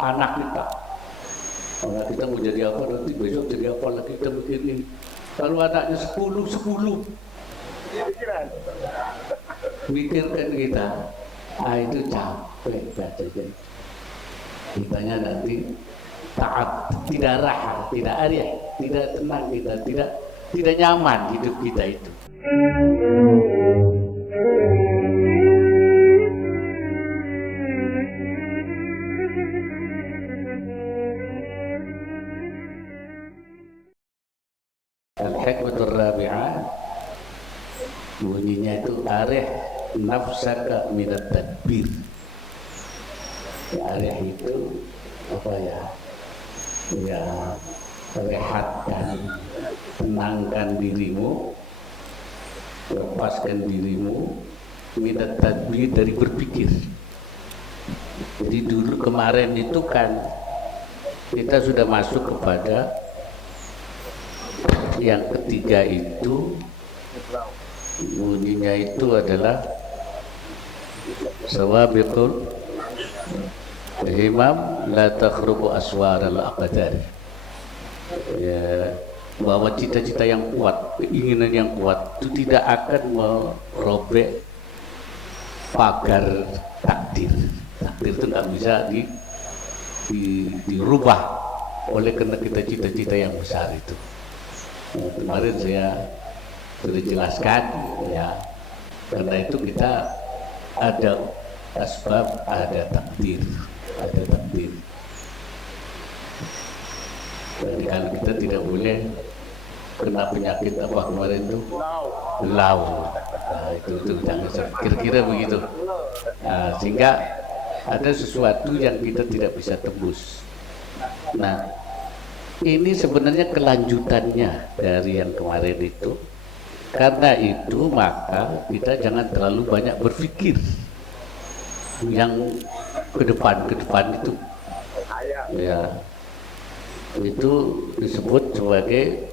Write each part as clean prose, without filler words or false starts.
anak kita. Kalau kita mau jadi apa nanti besok jadi apa lagi kita mikirin. Kalau anaknya 10 mikirkan kita, itu capek bacanya. Kitanya nanti taat, tidak raha, tidak arya, tidak tenang kita, tidak nyaman hidup kita itu. Al-hikmatur rabi'ah, bunyinya itu arih nafsaka minat tadbir. Arih itu apa ya? Ya, rehatkan, tenangkan dirimu, lepaskan dirimu minat tadbir, dari berpikir. Jadi dulu kemarin itu kan kita sudah masuk kepada yang ketiga, itu bunyinya itu adalah sawabiqul himam la takhrubu aswar al-aqdar. Ya, bahwa cita-cita yang kuat, keinginan yang kuat itu tidak akan merobek pagar takdir. Takdir itu nggak bisa dirubah oleh karena kita cita-cita yang besar itu. Nah, kemarin saya sudah jelaskan ya, karena itu kita ada asbab, ada takdir. Jadi kalau kita tidak boleh kena penyakit apa kemarin itu lau. Nah, itu jangan, kira-kira begitu. Nah, sehingga ada sesuatu yang kita tidak bisa tembus. Nah, ini sebenarnya kelanjutannya dari yang kemarin itu. Karena itu maka kita jangan terlalu banyak berpikir yang ke depan itu. Ya, itu disebut sebagai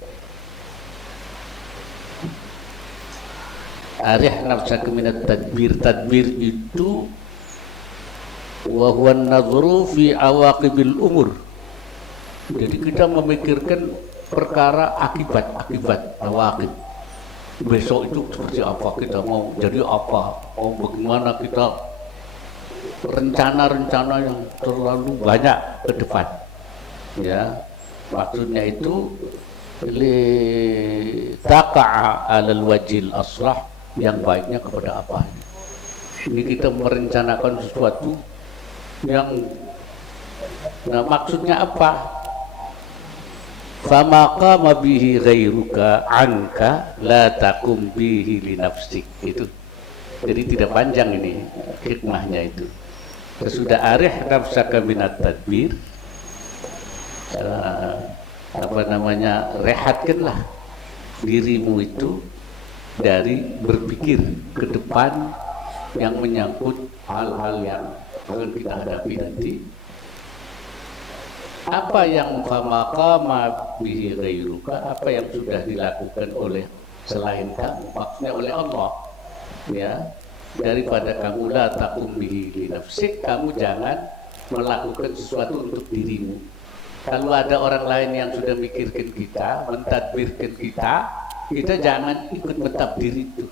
arih nafsaka minat tadbir. Tadbir itu wa huwa an-nadhru fi awaqibil umur. Jadi kita memikirkan perkara akibat awaqib. Besok itu seperti apa, kita mau jadi apa, bagaimana kita, rencana-rencana yang terlalu banyak ke depan. Ya, maksudnya itu li taqa'a 'alal wajhil aslah, yang baiknya kepada apa. Ini kita merencanakan sesuatu yang, nah maksudnya apa? Fama qama bihi ghairuka anka la taqum bihi li nafsik. Itu jadi tidak panjang ini hikmahnya itu. Sesudah arih nafsaka minat tadbir, rehatkanlah dirimu itu dari berpikir ke depan yang menyangkut hal-hal yang akan kita hadapi nanti. Apa yang famaqama bihi ghairuka, apa yang sudah dilakukan oleh selain kamu, maksudnya oleh Allah, ya, daripada kamu la taqum bihi li nafsik, kamu jangan melakukan sesuatu untuk dirimu. Kalau ada orang lain yang sudah mikirkan kita, mentadbirkan kita jangan ikut mentadbir itu.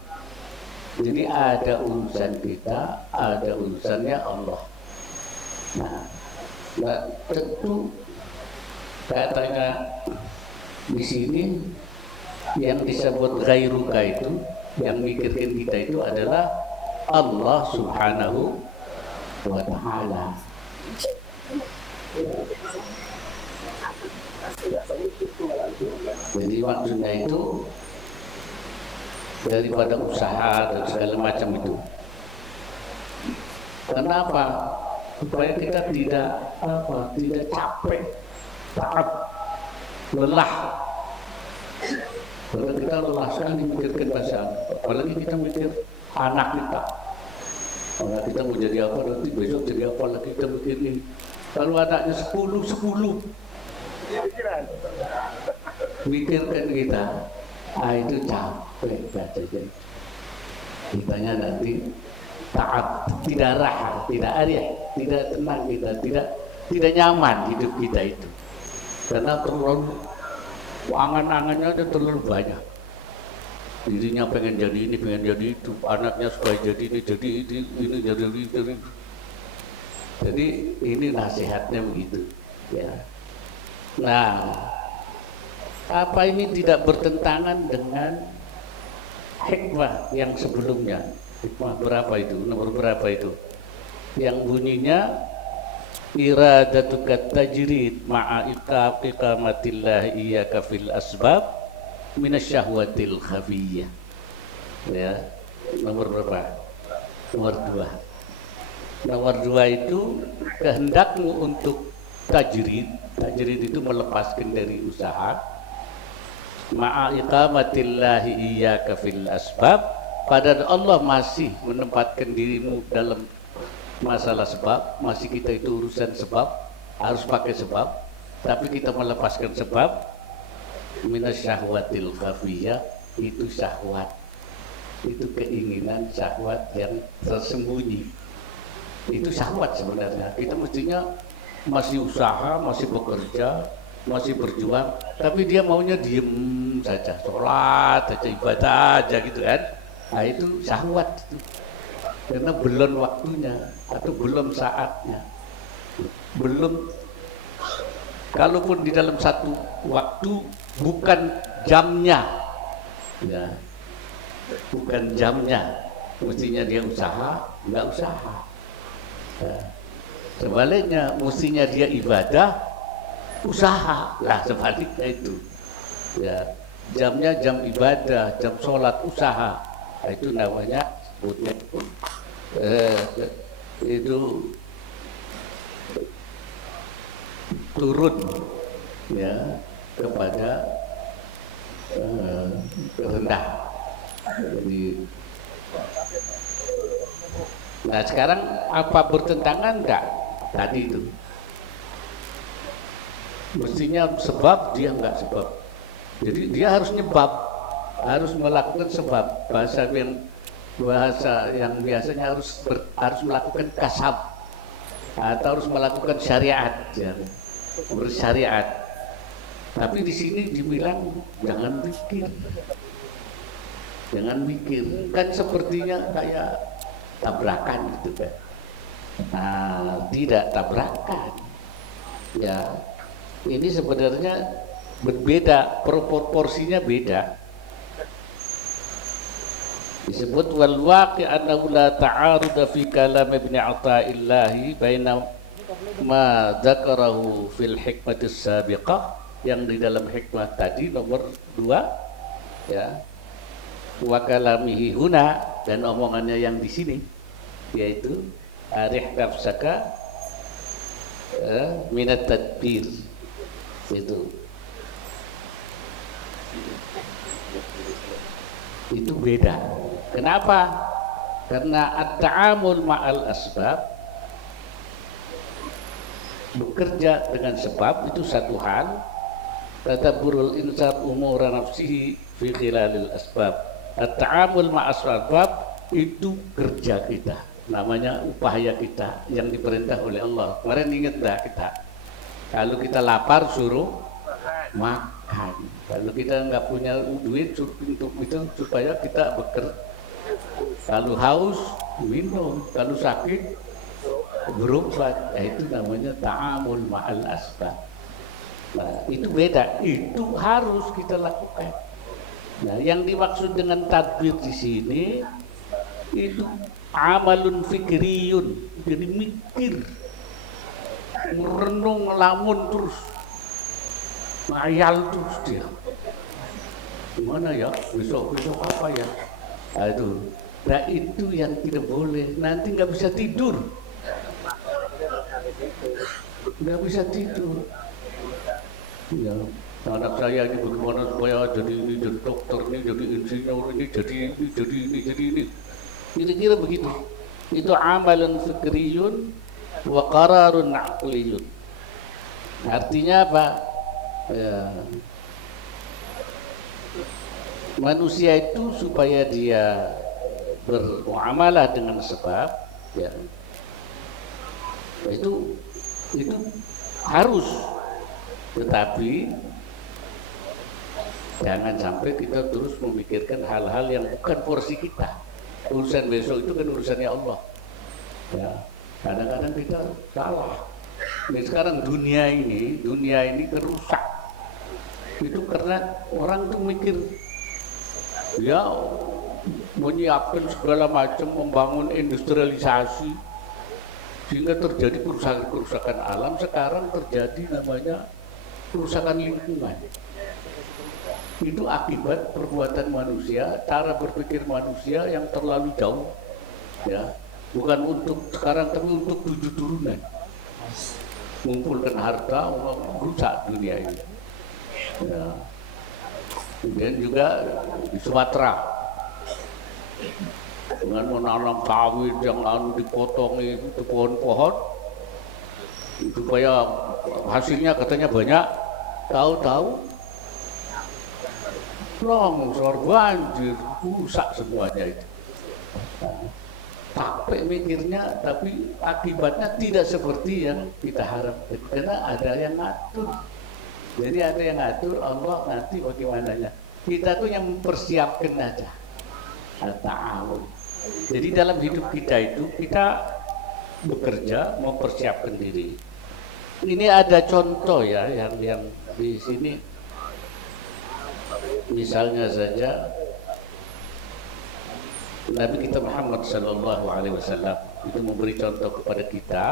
Jadi ada urusan kita, ada urusannya Allah. Nah, tentu katanya di sini yang disebut ghairuka itu, yang mikirkan kita itu adalah Allah Subhanahu wa Ta'ala. Jadi maksudnya itu daripada usaha dan segala macam itu. Kenapa? Supaya kita tidak capek, taat, lelah. Kalau kita lelah sekali mikirkan pasangan, apalagi kita mikir anak kita. Kalau kita mau jadi apa nanti besok jadi apa lagi kita mikirin. Kalau anaknya 10 mikirkan kita, itu capek bacanya. Kitanya nanti taat, tidak raha, tidak arya, tidak tenang kita, tidak nyaman hidup kita itu, karena terlalu angan-angannya ada terlalu banyak. Dirinya pengen jadi ini, pengen jadi itu, anaknya supaya jadi ini jadi itu. Jadi ini nasihatnya begitu, ya. Nah, apa ini tidak bertentangan dengan hikmah yang sebelumnya? Hikmah berapa itu? Nomor berapa itu? Yang bunyinya iradatuka tajrid ma'a iqamatillah iyyaka fil asbab minasyahwatil khafiyyah. Ya, nomor berapa? Nomor 2. Nomor 2 itu kehendakmu untuk tajrid. Tajrid itu melepaskan dari usaha. Ma'a iqamatillahi iyyaka fil asbab, padahal Allah masih menempatkan dirimu dalam masalah sebab, masih kita itu urusan sebab, harus pakai sebab, tapi kita melepaskan sebab. Minasyahwatil khafiyah, itu syahwat, itu keinginan syahwat yang tersembunyi. Itu syahwat sebenarnya. Kita mestinya masih usaha, masih bekerja, masih berjuang, tapi dia maunya diem saja, sholat saja, ibadah aja gitu kan. Nah itu syahwat itu. Karena belum waktunya atau belum saatnya, belum. Kalaupun di dalam satu waktu bukan jamnya, ya, bukan jamnya, mestinya dia usaha, nggak usaha. Ya. Sebaliknya, mestinya dia ibadah, usaha. Lah sebaliknya itu, ya, jamnya jam ibadah, jam sholat, usaha. Nah, itu namanya sebutnya itu turun, ya, kepada rendah. Jadi, nah sekarang apa bertentangan enggak tadi itu? Mestinya sebab, dia enggak sebab. Jadi dia harus nyebab, harus melakukan sebab. Bahasa yang biasanya harus melakukan kasab atau harus melakukan syariat, ya, bersyariat. Tapi di sini dibilang jangan mikir, jangan mikir, kan sepertinya kayak tabrakan gitu kan. Nah, tidak tabrakan, ya. Ini sebenarnya berbeda, proporsinya beda. Disebut wal waqi' annahu la ta'aruda fi kalam Ibnu Athaillah baina ma dzakarahu fil hikmatis sabiqah, yang di dalam hikmah tadi nomor 2, ya, wa kalamihi huna, dan omongannya yang di sini, yaitu arih nafsaka minat tadbir. Itu beda. Kenapa? Karena at-ta'amul ma'al asbab, bekerja dengan sebab, itu satu hal. Tadabburul insan umura nafsihi fi khilalil asbab. At-ta'amul ma'al asbab itu kerja kita, namanya upaya kita yang diperintah oleh Allah. Kemarin ingat dah kita, kalau kita lapar suruh makan, kalau kita nggak punya duit untuk itu supaya kita bekerja. Kalau haus minum, kalau sakit berobat. Itu namanya ta'amul ma'al asbab. Nah, itu beda, itu harus kita lakukan. Nah, yang dimaksud dengan tadbir di sini itu amalun fikriyun, jadi mikir, merenung, ngelamun terus, ngayal terus dia. Gimana ya, besok apa ya? Aduh, nah itu yang tidak boleh. Nanti nggak bisa tidur, nggak bisa tidur. Ya, anak saya ini bagaimana supaya jadi ini, jadi dokter ini, jadi insinyur ini, jadi ini. Kira-kira begitu. Itu amalan fikriyun wa qararun aqliyun. Artinya apa? Ya, manusia itu supaya dia bermuamalah dengan sebab, ya, itu itu harus, tetapi jangan sampai kita terus memikirkan hal-hal yang bukan porsi kita. Urusan besok itu kan urusannya Allah. Ya, kadang-kadang kita salah. Ini sekarang dunia ini kerusak. Itu karena orang tuh mikir, ya menyiapkan segala macam, membangun industrialisasi, sehingga terjadi kerusakan alam. Sekarang terjadi namanya kerusakan lingkungan. Itu akibat perbuatan manusia, cara berpikir manusia yang terlalu jauh, ya, bukan untuk sekarang tapi untuk 7 turunan, mengumpulkan harta, rusak dunia ini. Ya. Kemudian juga di Sumatera dengan menanam sawit yang dipotongi itu pohon-pohon supaya hasilnya katanya banyak, tahu-tahu longsor, banjir, rusak semuanya itu. Capek mikirnya, tapi akibatnya tidak seperti yang kita harapkan karena ada yang ngatur. Jadi ada yang ngatur, Allah nanti bagaimananya. Kita tuh yang mempersiapkan aja. Ta'awun. Jadi dalam hidup kita itu kita bekerja mempersiapkan diri. Ini ada contoh ya yang di sini. Misalnya saja Nabi kita Muhammad Sallallahu Alaihi Wasallam itu memberi contoh kepada kita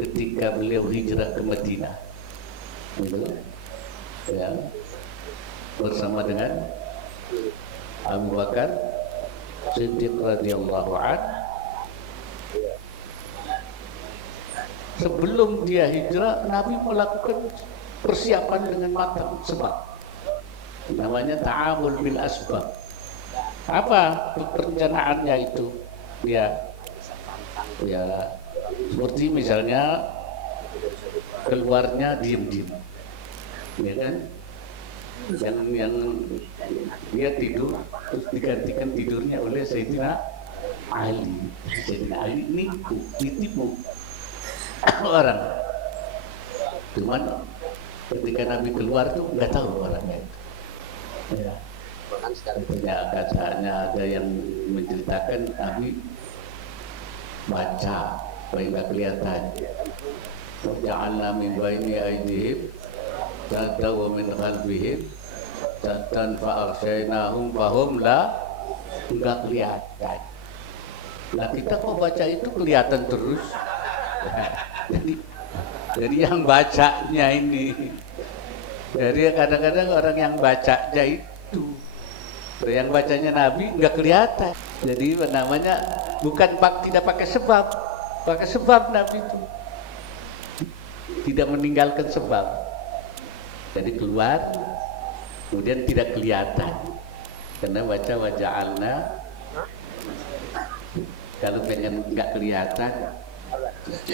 ketika beliau hijrah ke Madinah, gitu, ya, bersama dengan Abu Bakar Siddiq radhiyallahu anhu. Sebelum dia hijrah, Nabi melakukan persiapan dengan matang, sebab namanya ta'amul bil asbab. Apa perencanaannya itu? Ya seperti misalnya keluarnya diem-diem, ya kan? Yang dia tidur terus digantikan tidurnya oleh Sayyidina Ali. Sayyidina Ali ini ditipu orang. Cuman ketika Nabi keluar tuh nggak tahu orangnya itu. Ya. Katanya ada yang menceritakan Nabi baca, supaya nggak kelihatan. Ja'alna min baini aydihim sadda wa min khalfihim saddan fa'aghshaynahum fahum la, nggak kelihatan. Lah kita kok baca itu kelihatan terus. Jadi yang bacanya ini, jadi kadang-kadang orang yang bacanya itu, yang bacanya Nabi nggak kelihatan. Jadi namanya bukan tidak pakai sebab, pakai sebab Nabi itu tidak meninggalkan sebab. Jadi keluar, kemudian tidak kelihatan karena baca waja'alna. Kalau pengen nggak kelihatan,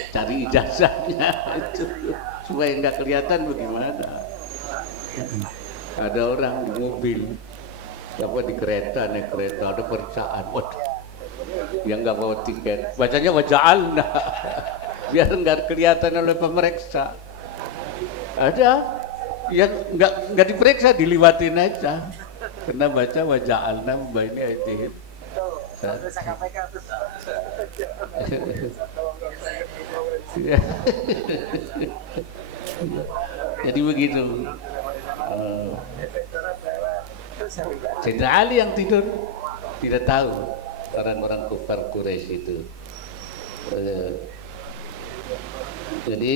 cari ijazahnya itu supaya nggak kelihatan bagaimana. Ada orang di mobil, apa di kereta, naik kereta, ada periksaan, waduh, yang nggak bawa tiket, bacanya waja'alna, biar nggak kelihatan oleh pemeriksa. Ada yang nggak diperiksa, diliwatin aja, karena baca waja'alna baini aydihim. Jadi begitu. Sayyidina Ali yang tidur tidak tahu orang-orang kufar Quraisy itu. Jadi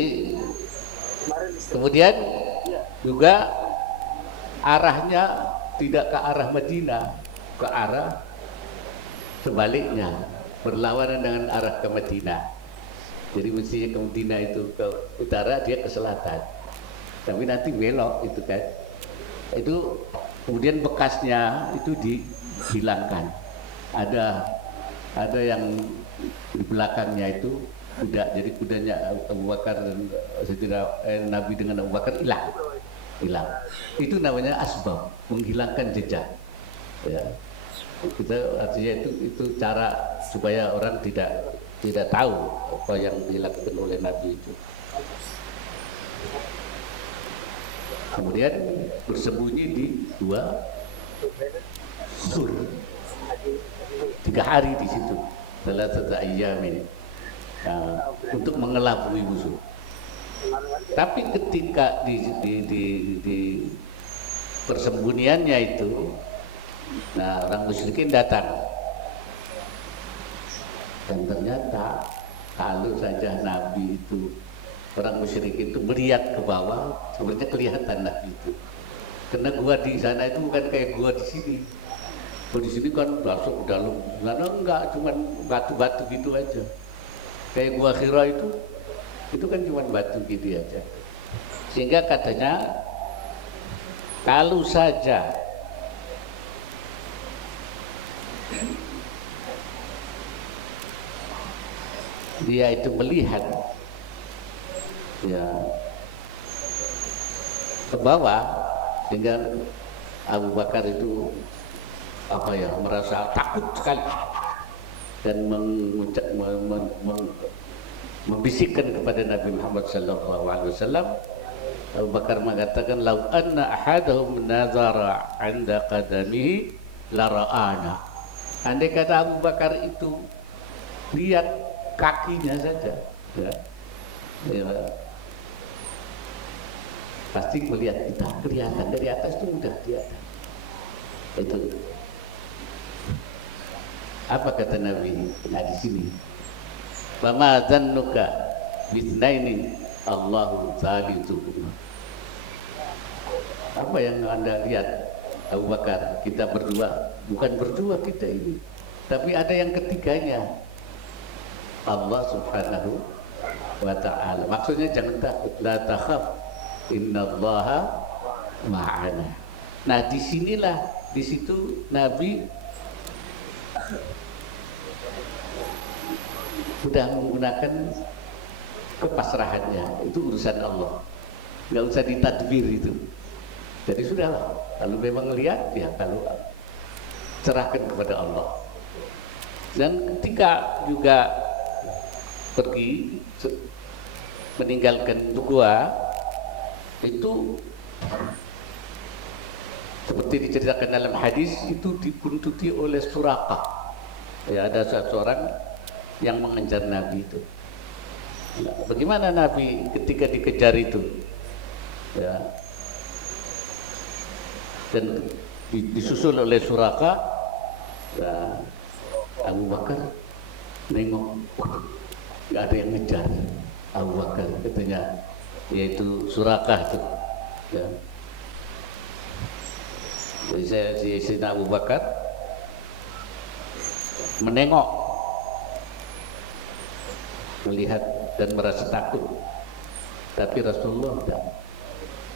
kemudian juga arahnya tidak ke arah Madinah, ke arah sebaliknya, berlawanan dengan arah ke Madinah. Jadi mestinya ke Madinah itu ke utara, dia ke selatan. Tapi nanti belok itu kan. Itu kemudian bekasnya itu dihilangkan. Ada yang di belakangnya itu kuda. Jadi kudanya Abu Bakar dan Nabi dengan Abu Bakar hilang. Itu namanya asbab, menghilangkan jejak. Ya. Kita artinya itu cara supaya orang tidak tidak tahu apa yang dilakukan oleh Nabi itu. Kemudian bersembunyi di dua sur, 3 hari di situ, setelah 3 ayyamin, untuk mengelabui musuh. Tapi ketika di persembunyiannya itu, nah orang musyrikin datang, dan ternyata kalau saja Nabi itu, orang musyrik itu melihat ke bawah, sebenarnya kelihatan Nabi itu. Karena gua di sana itu bukan kayak gua di sini. Gua di sini kan masuk ke dalam, sana enggak, cuman batu-batu gitu aja. Kayak gua Hira itu kan cuma batu gitu aja. Sehingga katanya kalau saja dia itu melihat ya ke bawah, sehingga Abu Bakar itu merasa takut sekali dan membisikkan kepada Nabi Muhammad SAW. Abu Bakar mengatakan, "Lau anna ahadahum nazara 'inda qadamihi la ra'ana." Andai kata Abu Bakar itu lihat kakinya saja, ya pasti melihat kita, kelihatan dari atas itu mudah kelihatan. Itu apa kata Nabi? Nah di sini, "Fama dzannuka bitsnaini Allahu thalithuhuma." Apa yang Anda lihat Abu Bakar? Kita berdua, bukan berdua kita ini, tapi ada yang ketiganya, Allah Subhanahu wa ta'ala. Maksudnya jangan takut, la takhaf, innallaha ma'ana. Nah disinilah, di situ Nabi sudah menggunakan kepasrahannya. Itu urusan Allah, nggak usah ditadbir itu. Jadi sudah, kalau memang lihat ya, kalau serahkan kepada Allah. Dan ketika juga pergi meninggalkan gua itu, seperti diceritakan dalam hadis, itu dibuntuti oleh Suraqah. Ya, ada seseorang yang mengejar Nabi itu. Nah, bagaimana Nabi ketika dikejar itu? Ya, dan disusul oleh Suraqah. Ya, Abu Bakar nengok, nggak ada yang ngejar Abu Bakar, katanya, yaitu Suraqah itu. Ya. Jadi Sayyidina Abu Bakar menengok, melihat dan merasa takut, tapi Rasulullah tidak.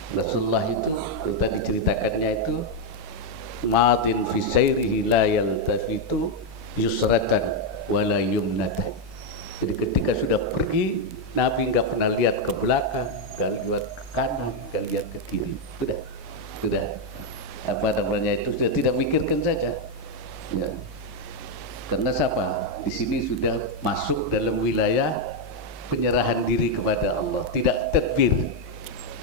Rasulullah itu tadi ceritakannya itu, madin fi sayrihi la yaltafitu yusratan wala yumnatan. Jadi ketika sudah pergi, Nabi nggak pernah lihat ke belakang, nggak lihat ke kanan, nggak lihat ke kiri. Sudah apa namanya itu, sudah tidak mikirkan saja. Ya. Karena siapa? Di sini sudah masuk dalam wilayah penyerahan diri kepada Allah, tidak tadbir.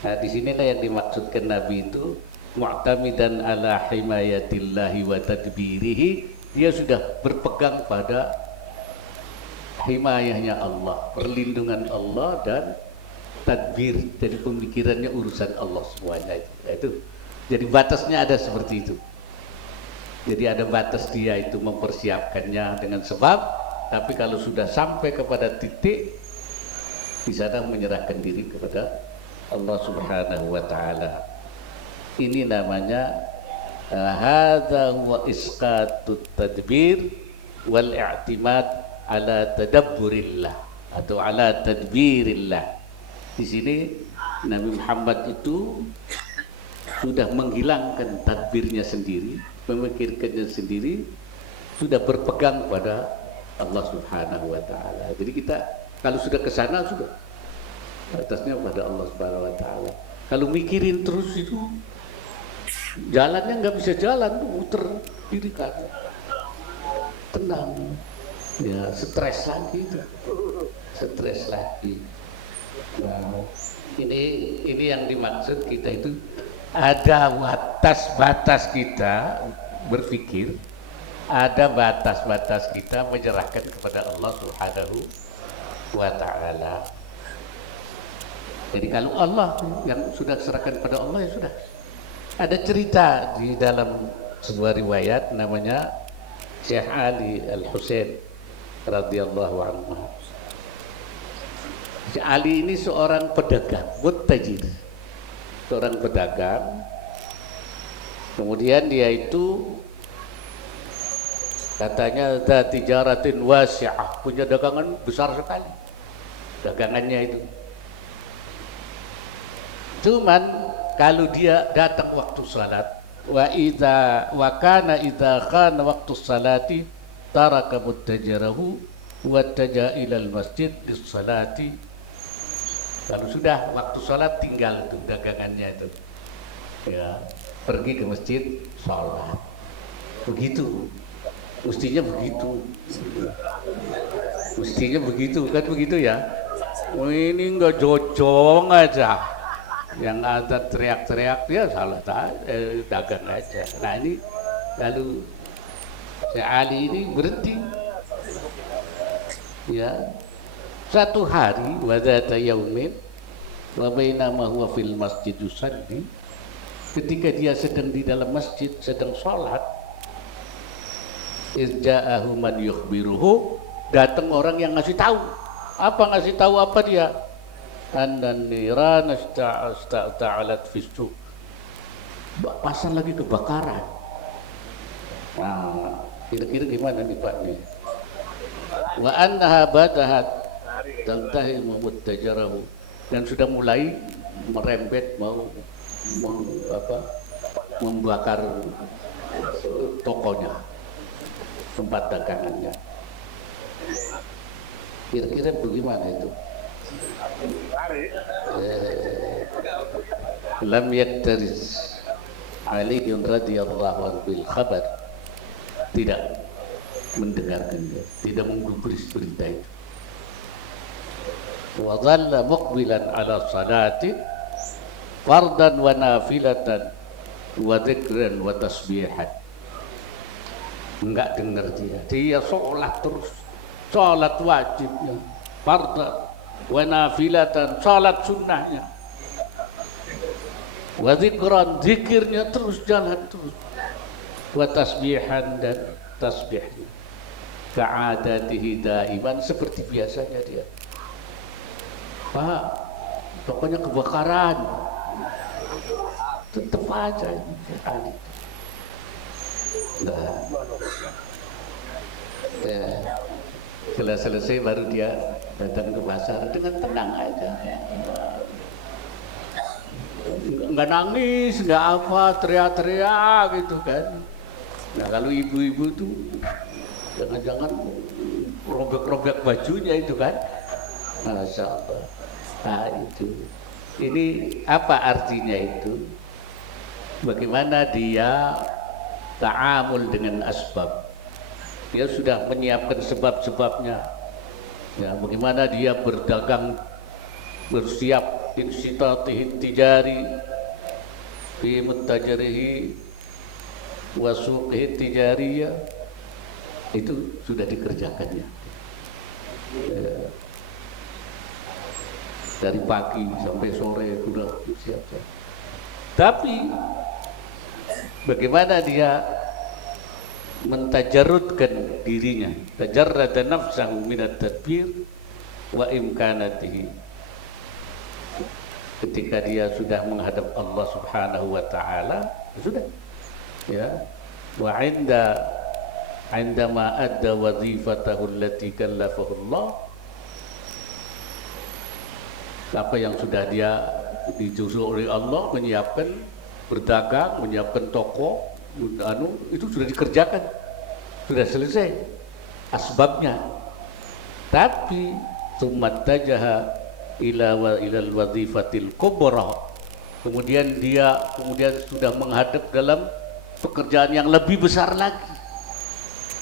Nah, di sinilah yang dimaksudkan Nabi itu mu'tamidan ala himayatillahi wa tadbirihi. Dia sudah berpegang pada himayahnya Allah, perlindungan Allah, dan tadbir, jadi pemikirannya urusan Allah semuanya itu. Jadi batasnya ada seperti itu. Jadi ada batas dia itu mempersiapkannya dengan sebab, tapi kalau sudah sampai kepada titik, di sana menyerahkan diri kepada Allah Subhanahu wa ta'ala. Ini namanya hadza huwa isqatut tadbir wal i'timad ala tadabburillah atau ala tadbirillah. Di sini Nabi Muhammad itu sudah menghilangkan tadbirnya sendiri, memikirkannya sendiri, sudah berpegang pada Allah Subhanahu wa ta'ala. Jadi kita kalau sudah ke sana, sudah atasnya pada Allah Subhanahu wa ta'ala. Kalau mikirin terus itu, jalannya nggak bisa jalan, muter kiri kanan. Tenang, ya stres lagi itu, stres lagi. Nah, ini yang dimaksud kita itu ada batas-batas kita berpikir, ada batas-batas kita menyerahkan kepada Allah Subhanahu wa Ta'ala. Jadi kalau Allah yang sudah serahkan pada Allah, ya sudah. Ada cerita di dalam sebuah riwayat namanya Syekh Ali Al-Husain radhiyallahu anhu. Syekh Ali ini seorang pedagang, muttajir, seorang pedagang. Kemudian dia itu katanya tijaratin wasi'ah, punya dagangan besar sekali, dagangannya itu. Cuman kalau dia datang waktu salat, wa kana idza khana waktu salati taraka muttajirahu wa taja ila al-masjid lis-salati. Kalau sudah waktu salat tinggal itu dagangannya itu. Ya, pergi ke masjid salat. Begitu. Mestinya begitu. Mestinya begitu, kan begitu ya. Oh, ini enggak jojong aja. Yang ada teriak-teriak dia salah dagang aja. Nah ini lalu si Ali ini berhenti. Ya, satu hari wadata yaumin wa bainama huwa fil masjid yusalli, ketika dia sedang di dalam masjid sedang sholat, izja'ahu man yukhbiruhu, datang orang yang ngasih tahu. Apa ngasih tahu apa dia? Andan niran ta'alat fisu, pasang lagi kebakaran. Nah, kira-kira gimana nih Pak nih? Wa annaha badahat tantahi muttajarahu, dan sudah mulai merembet mau membakar tokonya, tempat dagangannya. Kira-kira bagaimana itu? Lam yaktaris Ali radhiyallahu anhu bil khabar, tidak mendengarkannya, tidak menggubris berita itu. Wa dhalla muqbilan ala salati fardan wa nafilatan wa dzikran wa tasbihan. Enggak dengar dia sholat terus, sholat wajibnya, fardan wa nafilatan, salat sunnahnya, wa dzikran, zikirnya terus jalan terus, wa tasbihan, dan tasbihnya, ka'adatihi daiman, seperti biasanya dia. Pak, pokoknya kebakaran tetap aja Ali. Nah, setelah selesai baru dia datang ke pasar dengan tenang aja, nggak nangis, nggak apa, teriak-teriak gitu kan. Nah kalau ibu-ibu tuh jangan-jangan robek-robek bajunya itu kan, Masya Allah. Nah itu, ini apa artinya itu? Bagaimana dia ta'amul dengan asbab? Dia sudah menyiapkan sebab-sebabnya. Ya, bagaimana dia berdagang, bersiap insitatihi tijari fi muttajarihi wa suqihi tijariyah, itu sudah dikerjakannya. Ya, dari pagi sampai sore sudah siap. Tapi bagaimana dia mentajarrudkan dirinya, tajarrada nafsahu minat tadbir wa imkanatihi, ketika dia sudah menghadap Allah Subhanahu wa Ta'ala, sudah ya, wa indama adda wazifatahu allati kallafahu Allah, apa yang sudah dia disuruh oleh Allah, menyiapkan berdagang, menyiapkan toko, itu sudah dikerjakan, sudah selesai asbabnya. Tapi tsummattajaha ilal wazifatil kubra, kemudian dia sudah menghadap dalam pekerjaan yang lebih besar lagi.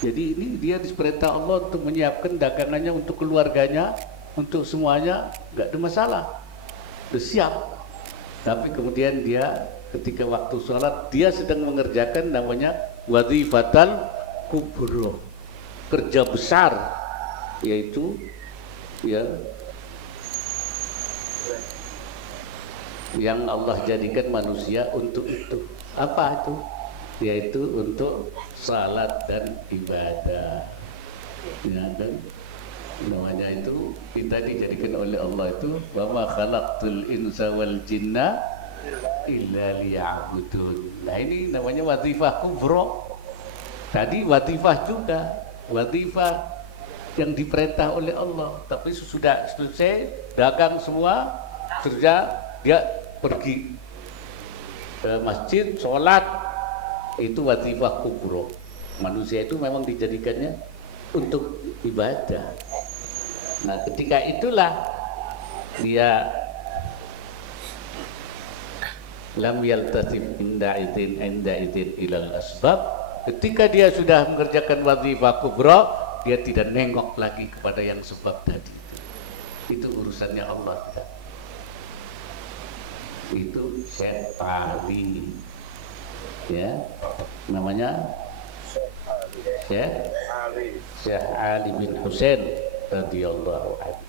Jadi ini dia diperintah Allah untuk menyiapkan dagangannya untuk keluarganya, untuk semuanya, nggak ada masalah, udah siap. Tapi kemudian dia ketika waktu sholat dia sedang mengerjakan namanya wadhifatal kubro, kerja besar, yaitu ya yang Allah jadikan manusia untuk itu. Apa itu? Yaitu untuk salat dan ibadah. Ya, dan namanya itu kita dijadikan oleh Allah itu wa ma khalaqtul insa wal jinna illa liya'budun. Nah ini namanya wadhifah kubro. Tadi wadhifah juga, wadhifah yang diperintah oleh Allah. Tapi sudah selesai dagang semua, kerja, dia pergi ke masjid, sholat, itu wadhifah kubro. Manusia itu memang dijadikannya untuk ibadah. Nah ketika itulah dia lam yaltasib inda idin ilal asbab. Ketika dia sudah mengerjakan wadhifah kubro, dia tidak nengok lagi kepada yang sebab tadi. Itu urusannya Allah. Itu Syekh Ali, ya namanya Syekh Ali bin Husain radhiyallahu anhu.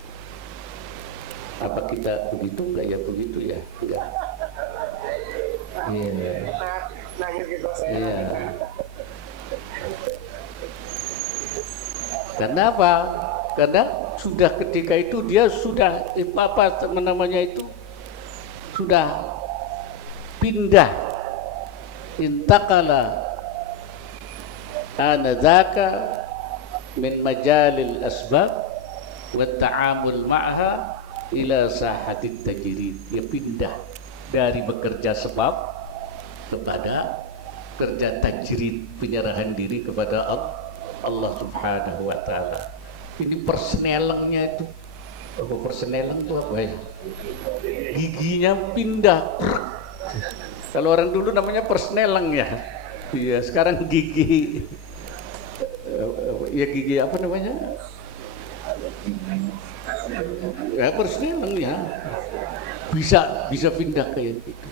Apa kita begitu enggak ya? Begitu ya? Enggak. Iya. Iya. Karena apa? Karena sudah ketika itu dia sudah apa namanya itu sudah pindah, intakala anadzaka min majalil asbab wa ta'amul ma'ha ila sahatit tajrid. Dia pindah dari bekerja sebab kepada kerja tajrid, penyerahan diri kepada Allah Subhanahu wa ta'ala. Ini persnelengnya itu apa? Persneleng itu apa ya? Giginya pindah. Kalau orang dulu namanya persneleng ya. Iya, sekarang gigi ya gigi apa namanya? Ya persneleng ya. Bisa pindah kayak gitu.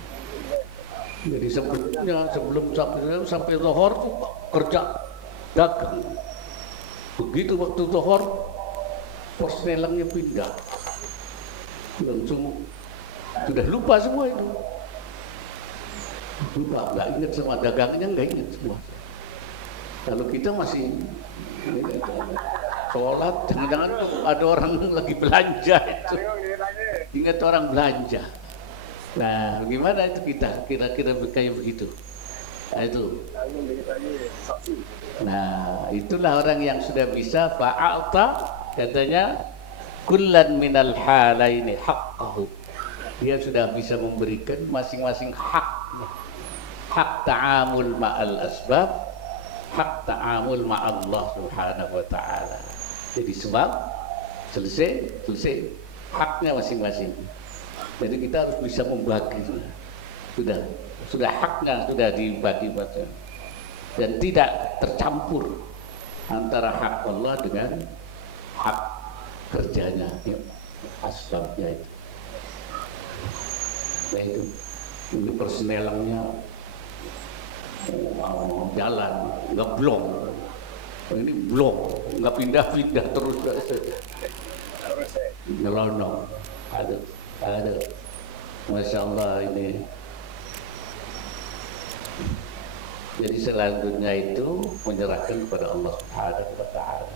Jadi sebelum sampai zuhur tuh kerja dagang. Begitu waktu zuhur persnelengnya pindah, langsung sudah lupa semua itu, lupa, nggak ingat sama dagangnya, nggak ingat semua. Kalau kita masih sholat, jangan-jangan ada orang lagi belanja itu, ingat orang belanja. Nah, gimana itu kita kira-kira kayak begitu? Nah, itu. Nah, itulah orang yang sudah bisa fa'alta. Katanya kullan minal halaini haqqahu. Dia sudah bisa memberikan masing-masing haknya. Hak ta'amul ma'al asbab, hak ta'amul ma'allah subhanahu wa ta'ala. Jadi sebab selesai haknya masing-masing. Jadi kita harus bisa membagi. Sudah haknya sudah dibagi dan tidak tercampur antara hak Allah dengan hak kerjanya, ya, asbabnya itu. Nah itu, ini persnelengnya jalan, nggak blong. Ini blong, nggak pindah-pindah terus. Nyelonong, ada. Masya Allah ini. Jadi selanjutnya itu menyerahkan kepada Allah Subhanahu wa ta'ala.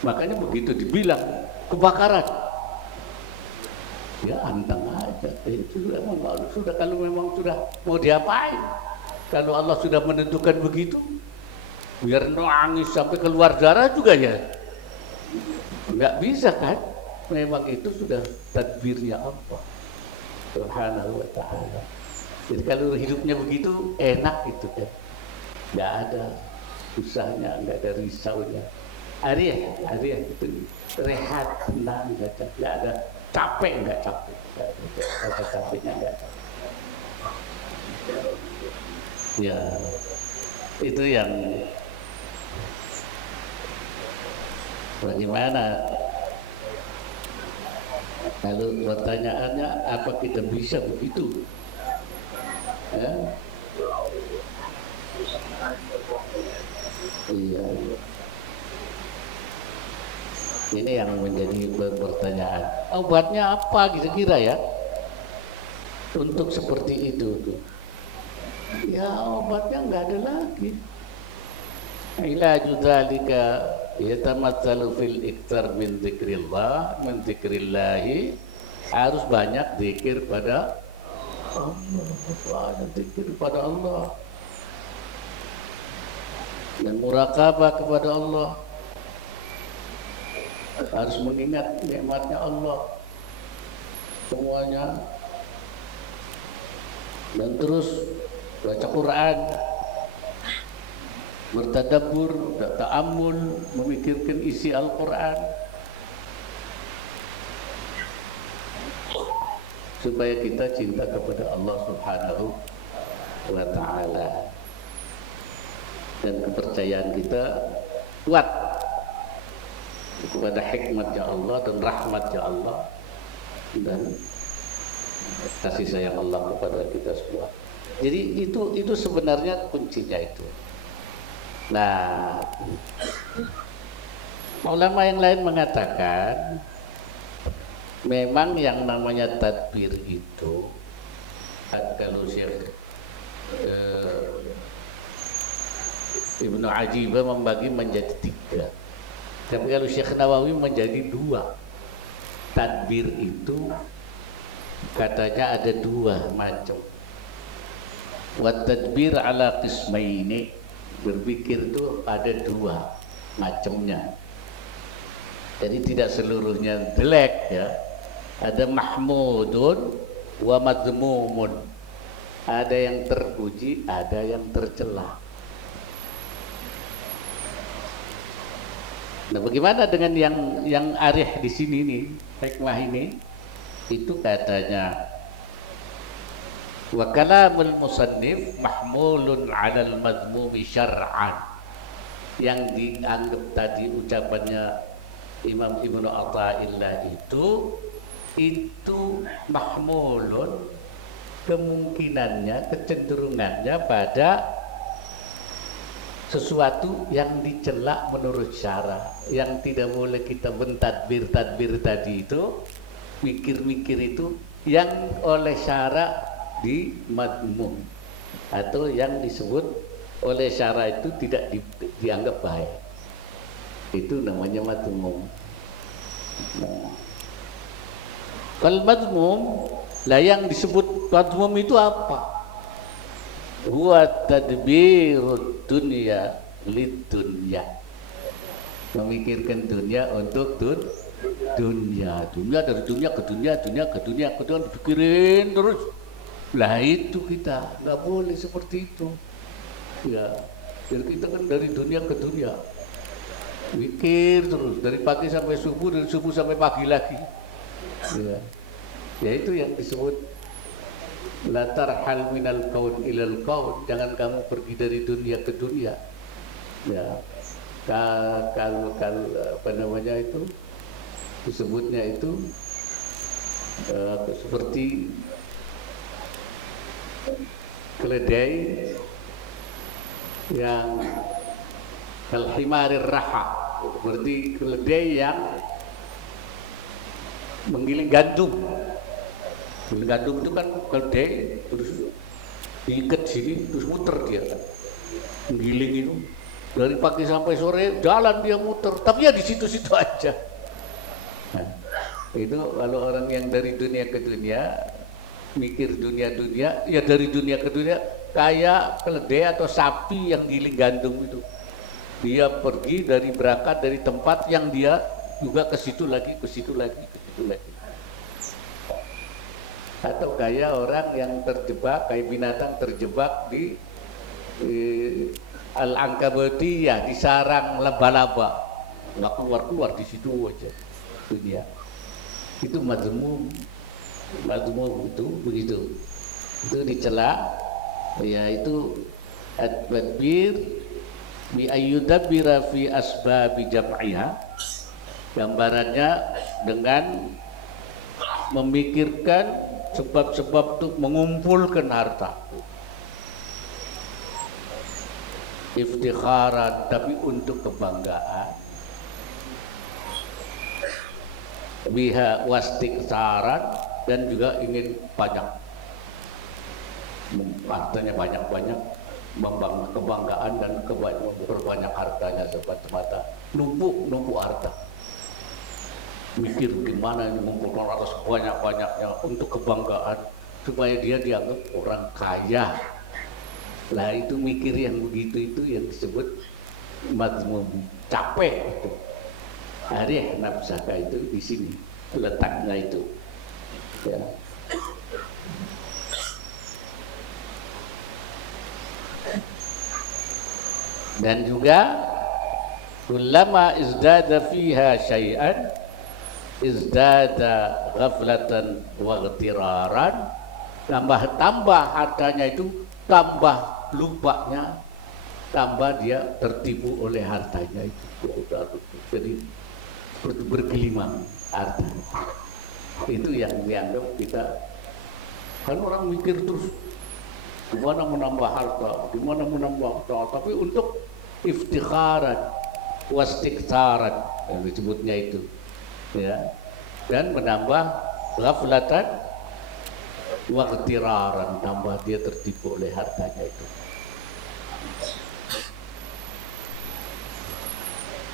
Makanya begitu dibilang kebakaran, ya anteng aja. Itu sudah kalau memang sudah mau diapain? Kalau Allah sudah menentukan begitu, biar nangis sampai keluar darah juga ya, nggak bisa kan? Memang itu sudah tadbirnya Allah Subhanahu wa ta'ala. Jadi kalau hidupnya begitu enak itu kan, nggak ada susahnya, nggak ada risaunya. Arya itu rehat, tenang, nggak ada capek, nggak ada capeknya, nggak. Ya itu yang Bagaimana kalau pertanyaannya apa kita bisa begitu? Ya? Iya. Ini yang menjadi pertanyaan. Obatnya apa kira-kira ya? Untuk seperti itu. Ya obatnya nggak ada lagi. Ilaju dzalika yatamatsalu fil iktsar min dzikrillah, min dzikrillahi, harus banyak zikir pada Allah, banyak zikir pada Allah dan muraqabah kepada Allah, harus mengingat nikmatnya Allah semuanya, dan terus baca Quran, bertadabbur, ta'ammul, memikirkan isi Al-Quran supaya kita cinta kepada Allah Subhanahu wa ta'ala dan kepercayaan kita kuat kepada hikmatnya Allah dan rahmatnya Allah dan kasih sayang Allah kepada kita semua. Jadi itu sebenarnya kuncinya itu. Nah, ulama yang lain mengatakan memang yang namanya tadbir itu, kalau Syekh Ibnu Ajibah membagi menjadi 3, tapi kalau Syekh Nawawi menjadi 2. Tadbir itu katanya ada 2 macam. Wa tadbir ala qismaini, berpikir itu ada 2 macamnya. Jadi tidak seluruhnya jelek ya. Ada mahmudun wa madmumun. Ada yang terpuji, ada yang tercela. Nah, bagaimana dengan yang arif di sini nih, hikmah ini? Itu katanya wa kalamul musannif mahmulun 'alal madmumi syar'an. Yang dianggap tadi ucapannya Imam Ibnu Athaillah itu mahmulun, kemungkinannya, kecenderungannya pada sesuatu yang dicela menurut syara, yang tidak boleh kita mentadbir tadi itu, mikir-mikir itu, yang oleh syara di madmum atau yang disebut oleh syara itu tidak dianggap baik, itu namanya madmum. Nah, kalau madmum lah, yang disebut madmum itu apa? Huwa tadbirud dunya lid dunya, memikirkan dunia untuk dunia dari dunia ke dunia dipikirin terus. Lah itu kita nggak boleh seperti itu ya. Jadi kita kan dari dunia ke dunia mikir terus, dari pagi sampai subuh, dari subuh sampai pagi lagi ya itu yang disebut la tarhal minal kaun ilal kaun, jangan kamu pergi dari dunia ke dunia ya. Kalau apa namanya itu disebutnya itu seperti keledai yang kalhimarir raha, seperti keledai yang menggiling gandum. Gandum itu kan keledai terus diikat sini terus muter dia kan, menggiling itu dari pagi sampai sore jalan dia muter, tapi ya di situ-situ aja. Nah, itu kalau orang yang dari dunia ke dunia mikir dunia ya, dari dunia ke dunia kayak keledai atau sapi yang giling gandum itu, dia pergi berangkat dari tempat yang dia juga ke situ lagi. Atau kayak orang yang terjebak, kayak binatang terjebak di al-ankabutiyah, di sarang laba-laba, nggak keluar di situ aja dunia. Itu madmum itu begitu, itu dicela ya. Itu at-tadbir bi ayyudabbira fi asbabi jam'iha, Gambarannya dengan memikirkan sebab-sebab untuk mengumpulkan harta. Iftikharan, tapi untuk kebanggaan. Biha wastiksaran, dan juga ingin banyak, hartanya banyak-banyak, kebanggaan dan berbanyak hartanya semata-mata numpuk harta. Mikir gimana ini mengumpulkan harta sebanyak-banyaknya untuk kebanggaan supaya dia dianggap orang kaya. Lah itu mikir yang begitu itu yang disebut mazmum, capek itu. Arih nafsaka itu di sini letaknya itu. Ya. Dan juga kullama izdada fiha syai'an izdada ghaflatan wa ghitiraran, tambah hartanya itu tambah lupanya, tambah dia tertipu oleh hartanya itu. Jadi seperti bergelimang harta. Itu yang dianggap kita, kan orang mikir terus gimana menambah harta, gimana menambah harta, tapi untuk iftikharan, wastiksaran yang disebutnya itu, ya, dan menambah ghaflatan wa ghitiraran, tambah dia tertipu oleh hartanya itu.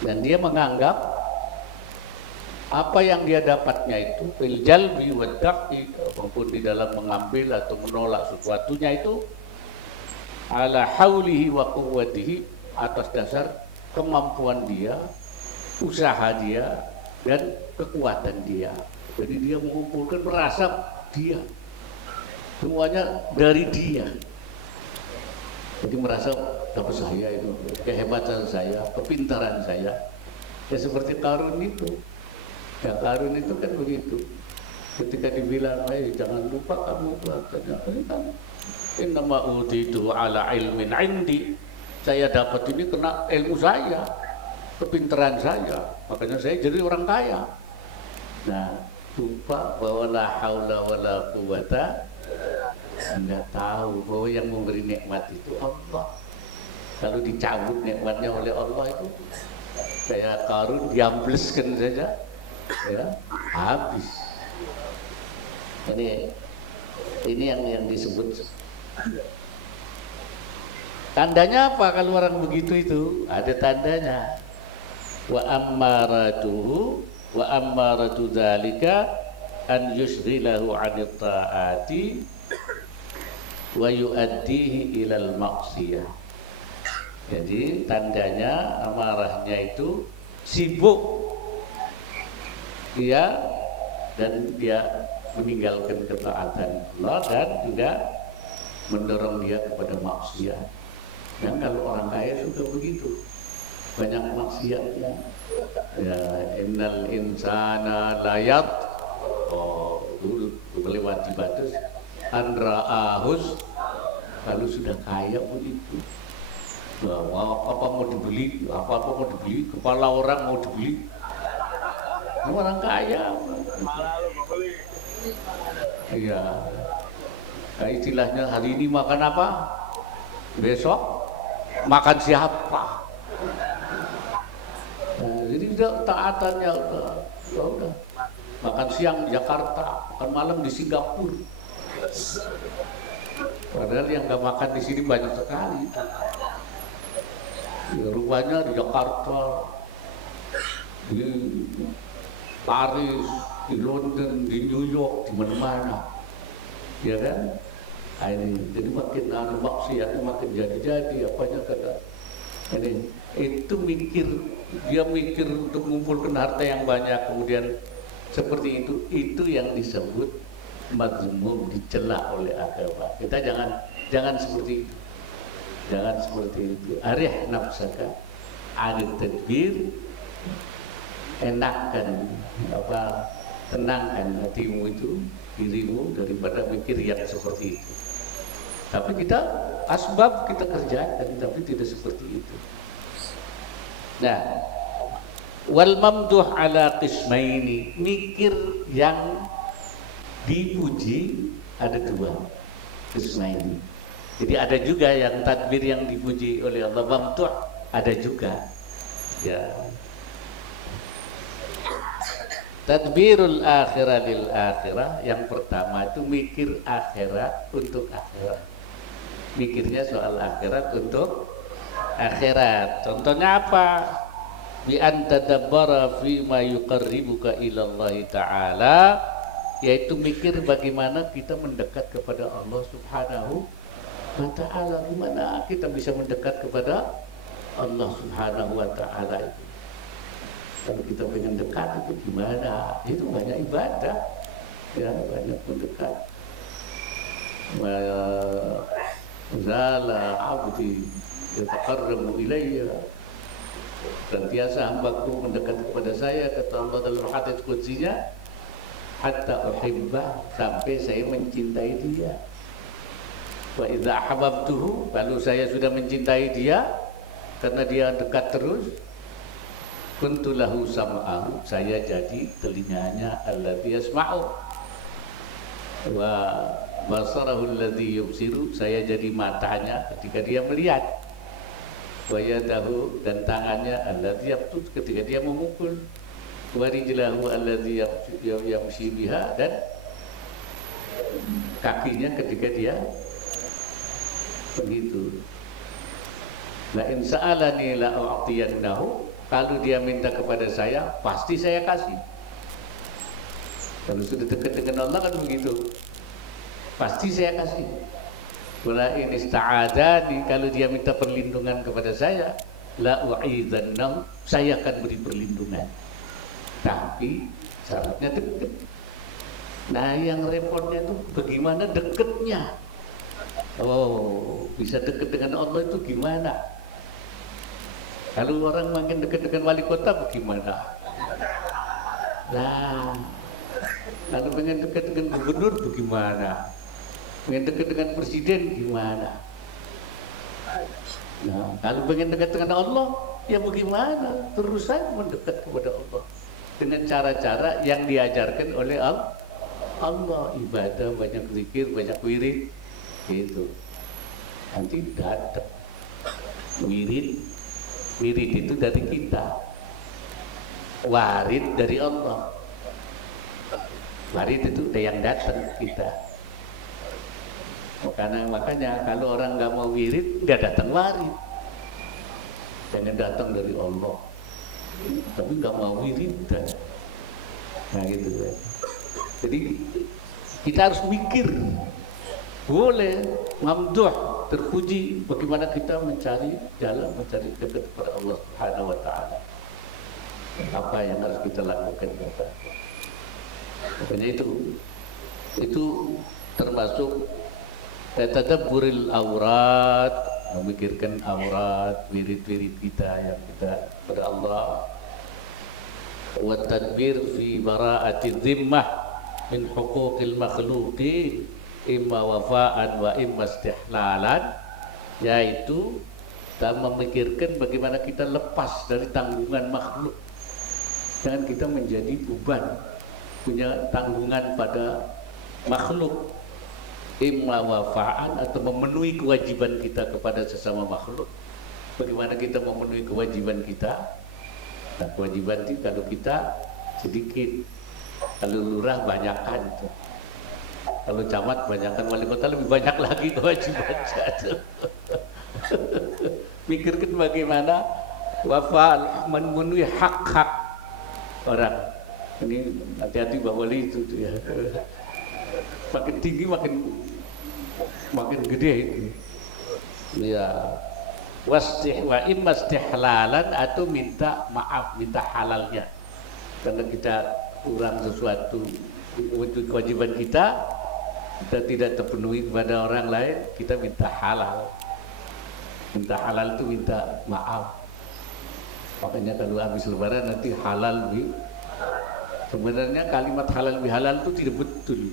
Dan dia menganggap apa yang dia dapatnya itu fil jalbi wa daf'i, maupun di dalam mengambil atau menolak sesuatunya itu ala haulihi wa quwwatihi, atas dasar kemampuan dia, usaha dia, dan kekuatan dia. Jadi dia mengumpulkan, merasa dia semuanya dari dia. Jadi merasa dapat saya itu, kehebatan saya, kepintaran saya. Ya seperti Qarun itu. Ya Qarun itu kan begitu. Ketika dibilang, jangan lupa kamu katanya, kan innama utitu ala ilmin indi. Saya dapat ini kena ilmu saya, kepintaran saya. Makanya saya jadi orang kaya. Nah, lupa bahwa la haula wala quwata, enggak tahu bahwa yang memberi nikmat itu Allah. Kalau dicabut nikmatnya oleh Allah itu kayak Qarun, diambleskan saja, ya habis. Ini yang disebut. Tandanya apa kalau orang begitu itu? Ada tandanya. Wa ammaratu dzalika an yusghilahu 'anil ta'ati wa yu'addihi ilal maksiyah. Jadi tandanya amarahnya itu sibuk dia, dan dia meninggalkan ketaatan Allah, dan juga mendorong dia kepada maksiat. Dan kalau orang kaya sudah begitu, banyak maksiatnya. Ya, innal insana layat, melewati batas, anra'ahus, kalau sudah kaya begitu. Apa mau dibeli, apa mau dibeli, kepala orang mau dibeli. Orang kaya. Iya. Nah, istilahnya hari ini makan apa? Besok makan siapa? Nah, jadi taatannya udah. Makan siang di Jakarta, makan malam di Singapura. Padahal yang nggak makan di sini banyak sekali. Ya, rupanya di Jakarta, di Paris, di London, di New York, di mana-mana, ya kan? Nah, ini jadi makin maksiatnya makin jadi apanya kata ini itu dia mikir untuk mengumpulkan harta yang banyak, kemudian seperti itu yang disebut mazmum, dicela oleh agama. Kita jangan seperti itu. Jangan seperti itu. Arih nafsaka anit tadbir, enakkan tenangkan hatimu itu, dirimu, daripada mikir yang seperti itu. Tapi kita asbab kita kerjakan, tapi tidak seperti itu. Nah, Wal mamduh ala qismaini, mikir yang dipuji ada dua, qismaini. Jadi ada juga yang tadbir yang dipuji oleh Allah, mamduh ada juga. Ya. Tadbirul akhirah lil akhirah, yang pertama itu mikir akhirat untuk akhirat. Mikirnya soal akhirat untuk akhirat. Contohnya apa? Bi an tadabbara fi ma yuqarribuka ila Allah taala, yaitu mikir bagaimana kita mendekat kepada Allah Subhanahu wa taala. Gimana kita bisa mendekat kepada Allah Subhanahu wa taala itu? Kalau kita pengen dekat itu gimana? Itu banyak ibadah, ya, banyak mendekat. Zala abdi yataqarrabu ilayya, senantiasa hambaku mendekat kepada saya, kata Allah dalam hadits qudsinya, hatta uhibbah, sampai saya mencintai dia. Wa idza ahbabtuhu, kalau saya sudah mencintai dia karena dia dekat terus, kuntu lahu sam'ahu, saya jadi telinganya alladzi yasma'u, wa basarahu alladzi yubsiru, saya jadi matanya ketika dia melihat, wa yadahu, dan tangannya alladzi yabtut, ketika dia memukul, wa rijlahu alladzi yamshi biha, dan kakinya ketika dia begitu. La in sa'alani la u'tiyannahu, kalau dia minta kepada saya pasti saya kasih. Kalau sudah dekat dengan Allah kan begitu, pasti saya kasih. Wala in ista'adani, kalau dia minta perlindungan kepada saya, la u'idhannahu, saya akan beri perlindungan, tapi syaratnya dekat. Nah, yang repotnya itu bagaimana dekatnya. Oh, bisa dekat dengan Allah itu gimana? Kalau orang makin dekat dengan wali kota bagaimana? Nah, kalau pengen dekat dengan gubernur bagaimana? Pengen dekat dengan presiden gimana? Nah, kalau pengen dekat dengan Allah, ya bagaimana? Terus saja mendekat kepada Allah dengan cara-cara yang diajarkan oleh Allah, ibadah, banyak zikir, banyak wirid, gitu. Nanti datang wirid itu dari kita, warid dari Allah. Warid itu yang datang kita. Makanya kalau orang nggak mau wirid, nggak datang warid. Jangan datang dari Allah, tapi nggak mau wirid. Nah gitu ya. Jadi kita harus mikir. Boleh mamduh, terpuji, bagaimana kita mencari jalan, mencari dekat kepada Allah Subhanahu wa taala. Apa yang harus kita lakukan? Makanya itu termasuk tadabburil aurat, memikirkan aurat, wirid-wirid kita yang kita kepada Allah. Wa tadbir fi bara'ati dhimmah min huquqil makhluqin, imma wafa'an wa imma istihlalan, yaitu kita memikirkan bagaimana kita lepas dari tanggungan makhluk. Jangan kita menjadi beban, punya tanggungan pada makhluk, imma wafa'an, atau memenuhi kewajiban kita kepada sesama makhluk. Bagaimana kita memenuhi kewajiban kita? Nah, kewajiban itu kalau kita sedikit, kalau lurah banyakkan itu. Kalau camat banyakkan, wali kota lebih banyak lagi kewajibannya. Pikirkan bagaimana wafa'al, memenuhi hak-hak orang. Ini hati-hati Pak Wali itu ya. Makin tinggi makin gede itu. Ya. Wa imma istihlalan, atau minta maaf, minta halalnya. Karena kita kurang sesuatu untuk kewajiban kita tidak terpenuhi kepada orang lain, kita minta halal. Minta halal itu minta maaf. Makanya kalau habis lebaran nanti halal bi. Sebenarnya kalimat halal bi halal itu tidak betul.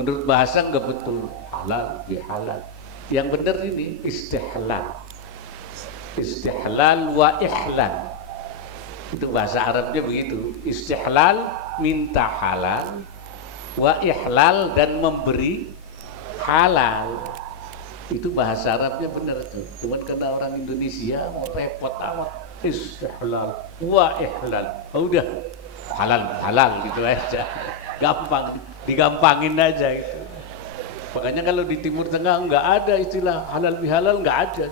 Menurut bahasa enggak betul. Halal bi halal. Yang benar ini istihlal. Istihlal wa ihlal. Itu bahasa Arabnya begitu. Istihlal minta halal, wa ihlal dan memberi halal. Itu bahasa Arabnya benar tuh. Cuman karena orang Indonesia mau repot amat. Istihlal wa ihlal. Oh, udah halal gitu aja. Gampang, digampangin aja gitu. Makanya kalau di Timur Tengah nggak ada istilah halal bihalal, nggak ada.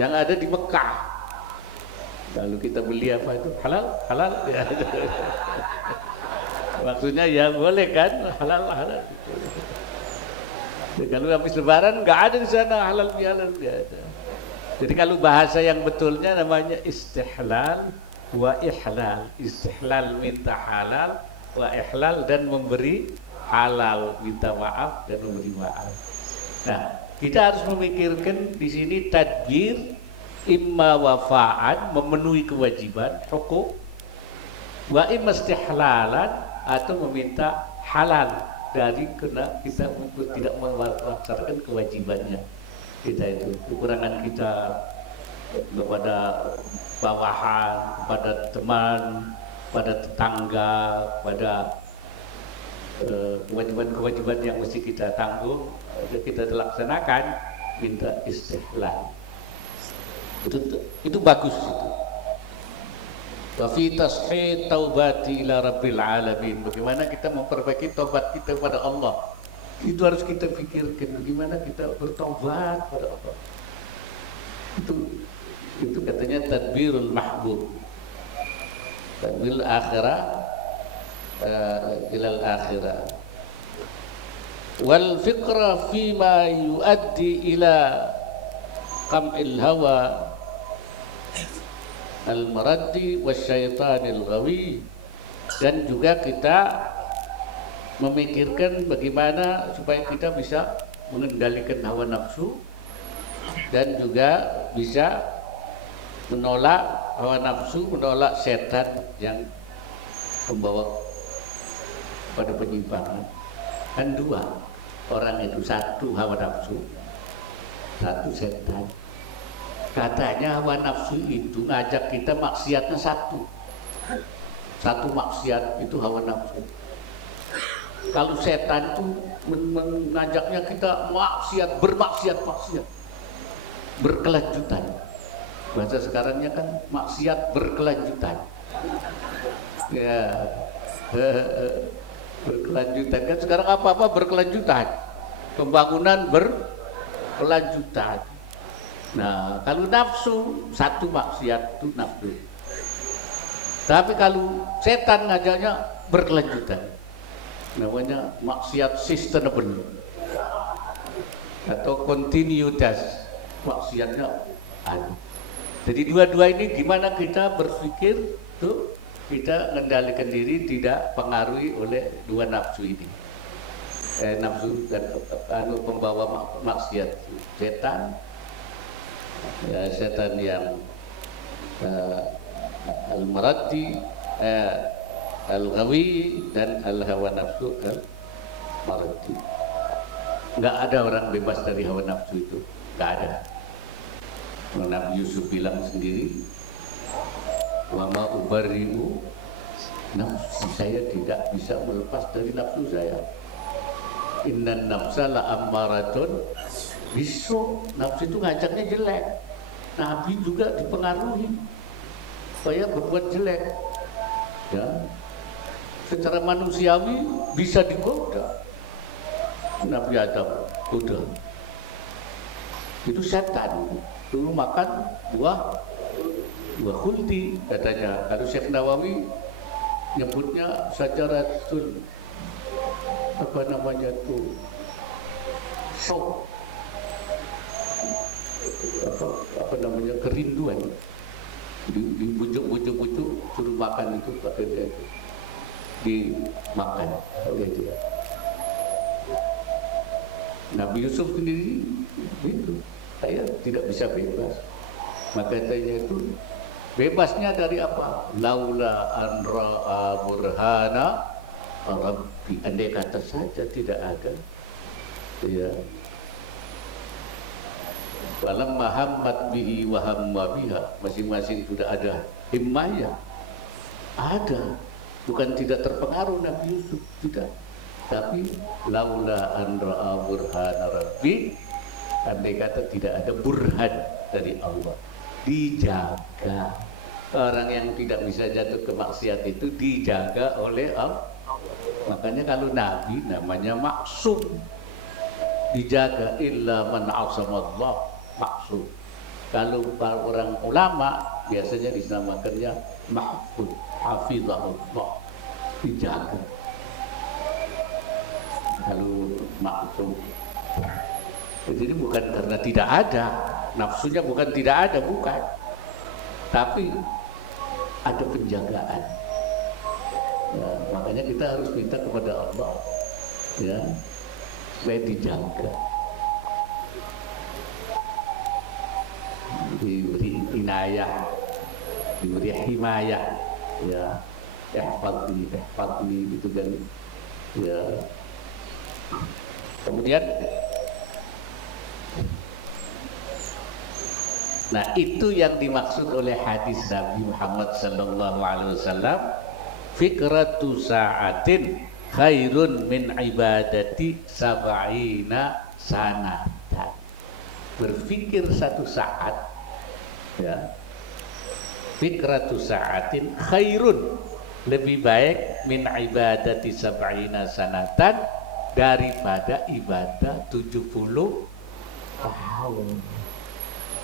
Yang ada di Mekah. Lalu kita beli apa itu halal ya. Maksudnya ya boleh kan halal. Kalau habis Lebaran nggak ada di sana halal bihalal, nggak ada. Jadi kalau bahasa yang betulnya namanya istihlal wa ihlal. Istihlal minta halal, wa ihlal dan memberi halal, minta maaf dan memberi maaf. Nah, kita harus memikirkan di sini tadbir imma wafa'an, memenuhi kewajiban hukum, wa imma istihlalan, atau meminta halal dari kena kita tidak melaksanakan kewajibannya. Kita itu kekurangan kita kepada bawahan, kepada teman, pada tetangga, pada kewajiban-kewajiban yang mesti kita tanggung, kita laksanakan, minta istihlal. Itu bagus itu. Wa fi tashih taubati ila rabbil alamin. Bagaimana kita memperbaiki taubat kita kepada Allah. Itu harus kita pikirkan, bagaimana kita bertobat pada Allah. Itu katanya tadbirul mahbub. Tadbirul akhirah ilal akhirah. Wal fikra fima yuaddi ila qam'il hawa al-maraddi wasyaitanil ghawi. Dan juga kita memikirkan bagaimana supaya kita bisa mengendalikan hawa nafsu dan juga bisa menolak hawa nafsu, menolak setan yang membawa pada penyimpangan. Kan dua orang itu, satu hawa nafsu, satu setan. Katanya hawa nafsu itu ngajak kita maksiatnya satu maksiat itu hawa nafsu. Kalau setan itu mengajaknya kita maksiat, bermaksiat, berkelanjutan. Bahasa sekarangnya kan maksiat berkelanjutan. Ya, berkelanjutan kan sekarang apa-apa berkelanjutan. Pembangunan berkelanjutan. Nah, kalau nafsu satu maksiat itu nafsu. Tapi kalau setan ngajaknya berkelanjutan. Namanya maksiat sustainable atau continuous, maksiatnya ada. Jadi dua-dua ini gimana kita berpikir tuh kita mengendalikan diri tidak pengaruhi oleh dua nafsu ini. Nafsu dan pembawa maksiat, setan, ya, setan yang al-maraddi, al-ghawi, dan al-hawa nafsu al-maraddi. Nggak ada orang bebas dari hawa nafsu itu, nggak ada. Nabi Yusuf bilang sendiri, wa ma ubari'u nafsi, saya tidak bisa melepas dari nafsu saya. Innan nafsa la ammaratun bisu. Nafsu itu ngajaknya jelek. Nabi juga dipengaruhi supaya berbuat jelek. Ya, secara manusiawi bisa digoda. Nabi Adam goda. Itu setan. Dulu makan buah khuldi katanya. Kalau Syekh Nawawi nyebutnya sajaratul apa namanya tuh syok, apa namanya kerinduan. Dibujuk suruh makan itu pakai dia dimakan oleh dia. Nabi Yusuf sendiri itu saya tidak bisa bebas. Maka katanya itu bebasnya dari apa? Laula an ra'a burhana rabbi. Andai kata saja tidak ada. Ya. Walam mahammat bihi wa hamma biha. Masing-masing sudah ada himmah ada, bukan tidak terpengaruh Nabi Yusuf, tidak. Tapi laula an ra'a burhana rabbi, andai kata tidak ada burhan dari Allah, dijaga. Orang yang tidak bisa jatuh ke maksiat itu dijaga oleh Allah. Makanya kalau Nabi namanya maksum, dijaga. Illa man asamallah, maksum. Kalau orang ulama biasanya dinamakannya mahfud, hafizahullah, dijaga. Kalau maksum, jadi bukan karena tidak ada nafsunya, bukan tidak ada, bukan, tapi ada penjagaan. Ya, makanya kita harus minta kepada Allah, ya, supaya dijaga, diberi inayah, diberi himayah, ya, ihfadni gitu kan, ya. Kemudian, nah itu yang dimaksud oleh hadis Nabi Muhammad sallallahu alaihi wasallam, fikratu sa'atin khairun min ibadati sab'ina sanatan. Berpikir satu saat, ya, fikratu sa'atin khairun, lebih baik min ibadati sab'ina sanatan, daripada ibadah 70 tahun.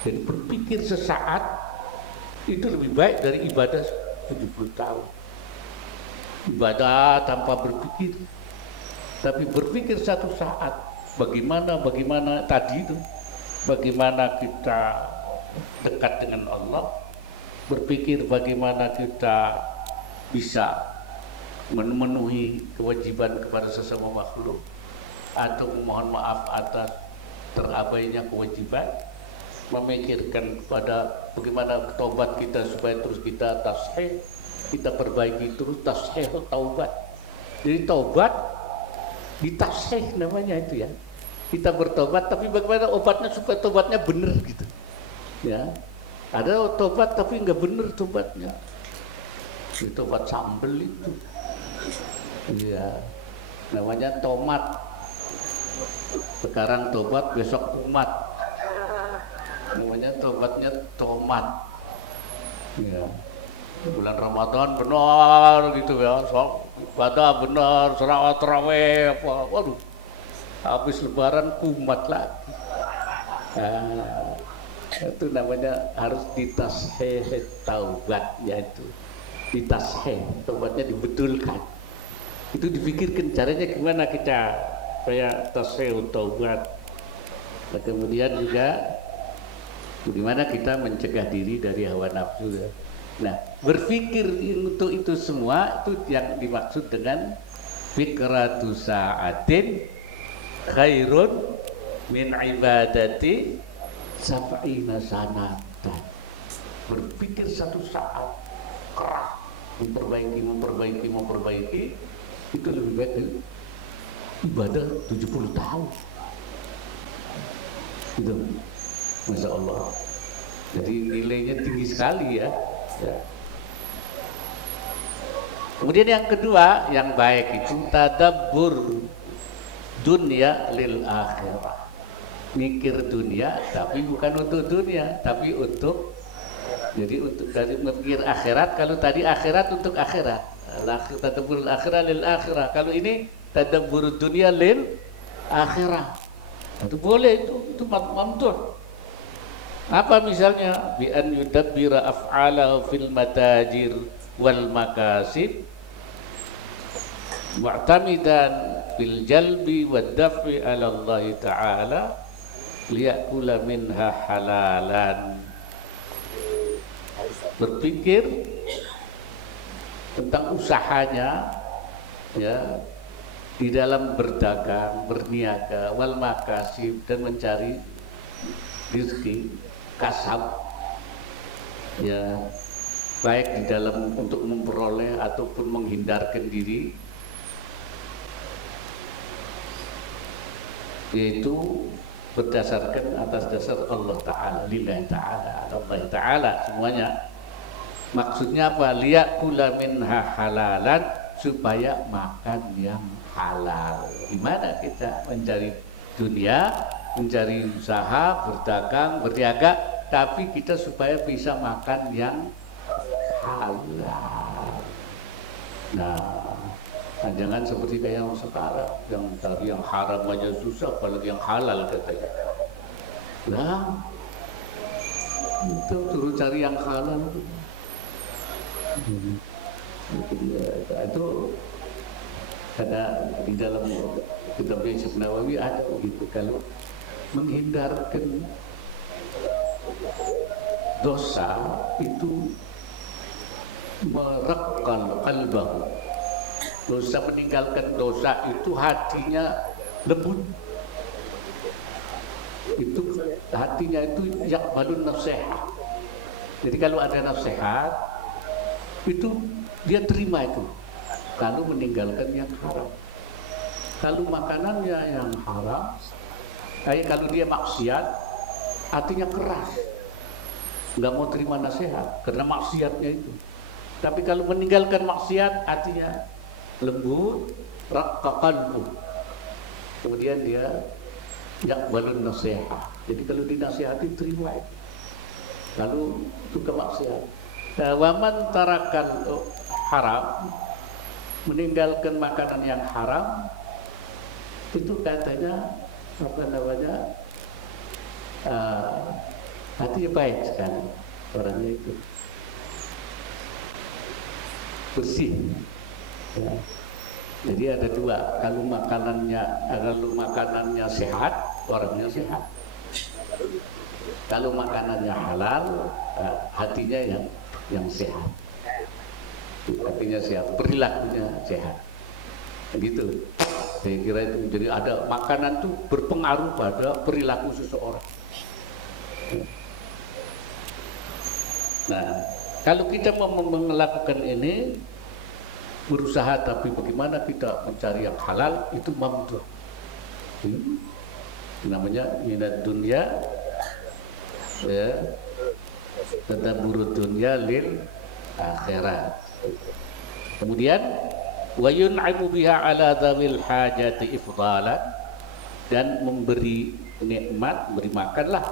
Jadi berpikir sesaat itu lebih baik dari ibadah 70 tahun. Ibadah tanpa berpikir, tapi berpikir satu saat, bagaimana tadi itu, bagaimana kita dekat dengan Allah, berpikir bagaimana kita bisa memenuhi kewajiban kepada sesama makhluk, atau memohon maaf atas terabainya kewajiban, memikirkan kepada bagaimana taubat kita supaya terus kita tasheh, kita perbaiki terus tasheh taubat. Jadi taubat ditasheh namanya itu, ya. Kita bertobat, tapi bagaimana obatnya supaya tobatnya benar gitu, ya. Ada tobat tapi nggak benar tobatnya, itu tobat sambel itu. Iya, namanya tomat. Sekarang tobat, besok umat. Namanya tobatnya tomat. Ya. Bulan Ramadan benar gitu ya, ibadah benar, selawat tarawih apa, waduh. Habis Lebaran kumat lagi. Nah, itu namanya harus ditasheh taubatnya itu. Ditasheh, tobatnya dibetulkan. Itu dipikirkan caranya gimana kita supaya tasheh taubat. Nah, kemudian juga bagaimana kita mencegah diri dari hawa nafsu, ya. Nah, berpikir untuk itu semua itu yang dimaksud dengan fikratu sa'atin khairun min ibadati sab'ina sanatan. Berpikir satu saat keras, memperbaiki itu lebih baik dari ibadah 70 tahun. Itu Masya Allah. Jadi nilainya tinggi sekali, ya. Kemudian yang kedua yang baik itu tadabbur dunia lil akhirah. Mikir dunia tapi bukan untuk dunia, tapi untuk, jadi untuk dari memikir akhirat. Kalau tadi akhirat untuk akhirat, tadabbur akhirah lil akhirah. Kalau ini tadabbur dunia lil akhirah. Itu boleh, itu mamduh. Apa misalnya? Bi an yudabbira af'alahu fil matajir wal makasib mu'tamidan bil jalbi wad daf'i ala Allah ta'ala liyakula minha halalan. Berpikir tentang usahanya, ya, di dalam berdagang, berniaga, wal makasib, dan mencari rezeki, kasab, ya, baik di dalam untuk memperoleh ataupun menghindarkan diri, yaitu berdasarkan atas dasar Allah Ta'ala, lillahi ta'ala, Allah Ta'ala semuanya. Maksudnya apa? Liyakula minha halalan, supaya makan yang halal. Gimana kita mencari dunia, mencari usaha, berdagang, berniaga, tapi kita supaya bisa makan yang halal. Nah, jangan seperti kayak yang sekarang, yang cari yang haram aja susah, apalagi yang halal katanya. Nah, itu suruh cari yang halal. Itu ada di dalam kitab Syekh Nawawi ada begitu, kalau menghindarkan dosa itu merekal qalbahu. Dosa, meninggalkan dosa itu hatinya lembut. Itu hatinya itu yaqbalun nasihat. Jadi kalau ada nasihat itu dia terima itu. Kalau meninggalkan yang haram. Kalau makanannya yang haram, kalau dia maksiat, hatinya keras, nggak mau terima nasihat karena maksiatnya itu. Tapi kalau meninggalkan maksiat, hatinya lembut, raqqa qalbu. Kemudian dia yaqbalun nasihat. Jadi kalau dinasihati terima itu. Lalu suka maksiat. Waman tarakan haram, meninggalkan makanan yang haram, itu katanya apa namanya, hatinya baik sekali orangnya itu, bersih. Ya. Jadi ada dua, kalau makanannya sehat, orangnya sehat. Kalau makanannya halal, hatinya yang sehat. Hatinya sehat, perilakunya sehat. Gitu. Saya kira itu. Jadi ada makanan itu berpengaruh pada perilaku seseorang. Nah, kalau kita mau melakukan ini, berusaha, tapi bagaimana kita mencari yang halal, itu mamduh. Namanya minat dunia, ya, tadabbur dunia lil akhirat. Kemudian wa yun'imu biha ala dzawil hajati ifdalan, dan memberi nikmat, beri makanlah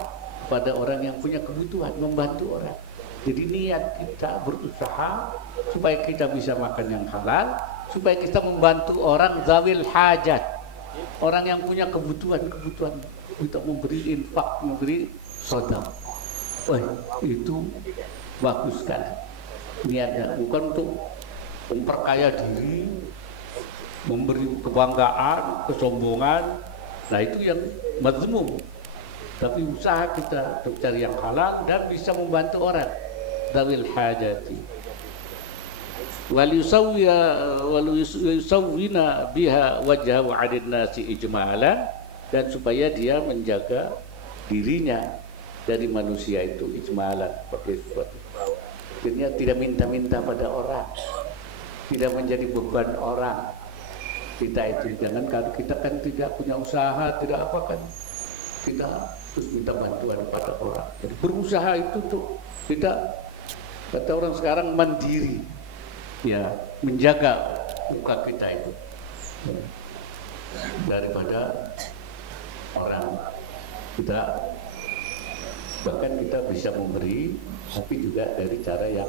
pada orang yang punya kebutuhan, membantu orang. Jadi niat kita berusaha supaya kita bisa makan yang halal, supaya kita membantu orang dzawil hajat, orang yang punya kebutuhan, kita memberi infak, memberi sedekah. Wah, itu bagus sekali niatnya, bukan untuk memperkaya diri, memberi kebanggaan, kesombongan. Nah, itu yang mazmum. Tapi usaha kita untuk cari yang halal dan bisa membantu orang dzawil hajati. Wal yusawwina biha wajhahu 'alin nasi ijmalan, dan supaya dia menjaga dirinya dari manusia itu ijmalan, sebagai sesuatu. Akhirnya tidak minta-minta pada orang, tidak menjadi beban orang. Kita itu jangan, kalau kita kan tidak punya usaha, tidak apa kan, kita terus minta bantuan pada orang. Jadi berusaha itu tuh kita, kata orang sekarang, mandiri, ya, menjaga muka kita itu daripada orang. Kita bahkan kita bisa memberi, tapi juga dari cara yang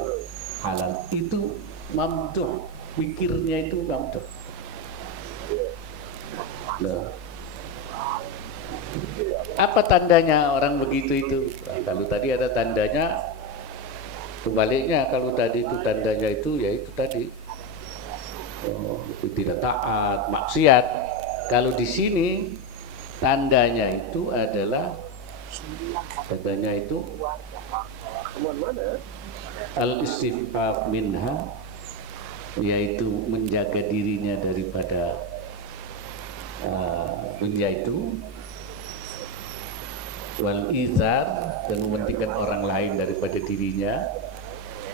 halal. Itu mamduh, pikirnya itu mamduh. Nah, apa tandanya orang begitu itu? Nah, kalau tadi ada tandanya, sebaliknya kalau tadi itu tandanya itu, ya itu tadi, itu tidak taat, maksiat. Kalau di sini tandanya itu adalah, katanya itu al-istifaf minha, yaitu menjaga dirinya daripada dunia itu, wal izar, dan mementingkan orang lain daripada dirinya,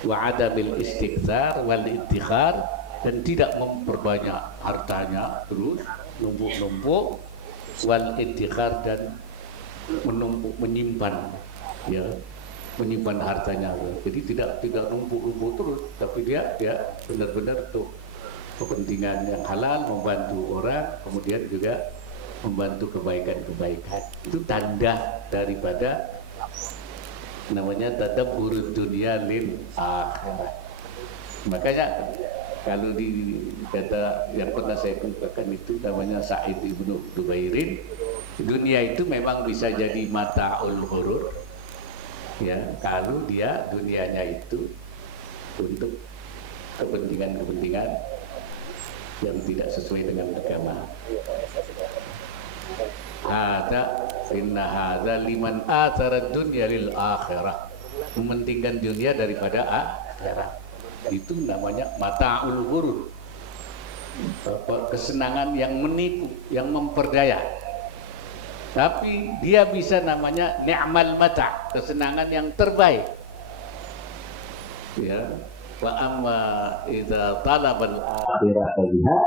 wa adamil istikthar wal iddikhar, dan tidak memperbanyak hartanya terus numpuk-numpuk, wal iddikhar, dan menumpuk, menyimpan, ya, menyimpan hartanya. Jadi tidak numpuk-numpuk terus, tapi dia benar-benar untuk kepentingan yang halal, membantu orang, kemudian juga membantu kebaikan-kebaikan. Itu tanda daripada namanya tadabbur dunia lil akhirat. Makanya kalau di kata yang pernah saya katakan itu namanya Sa'id ibnu Dubairin, dunia itu memang bisa jadi mata'ul ghurur, ya, kalau dia dunianya itu untuk kepentingan-kepentingan yang tidak sesuai dengan agama. Inna hadza liman athara dunya lil akhirah, mementingkan dunia daripada akhirat. Itu namanya mata'ul ghurur, kesenangan yang menipu, yang memperdaya. Tapi dia bisa namanya ni'mal mata', kesenangan yang terbaik. Ya, wa amma idza talabal akhirat lihat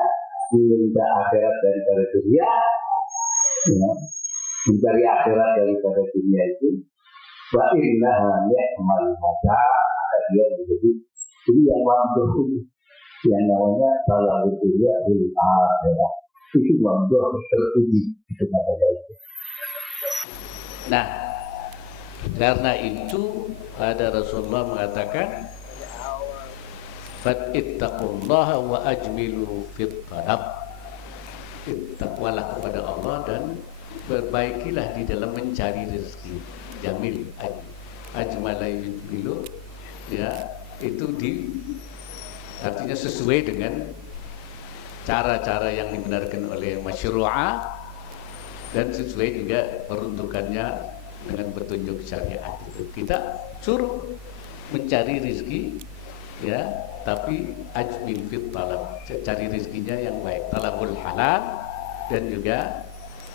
minta akhirat daripada dunia, ya, mencari akhirat daripada dunia itu, wa innaha ni'mal mata', dia menjadi ini yang mampu yang namanya salah dunia bil akhirat, itu mampu terpuji kepada itu. Nah, karena itu ada Rasulullah mengatakan fattaqullaha wa ajmilu fit talab, takwalah kepada Allah dan perbaikilah di dalam mencari rezeki. Jamil, ajmala yujmilu, ya, itu artinya sesuai dengan cara-cara yang dibenarkan oleh masyru'ah dan sesuai juga peruntukannya dengan petunjuk syariat. Itu kita suruh mencari rezeki, ya, tapi ajmil fit talab, cari rezekinya yang baik, talabul halal dan juga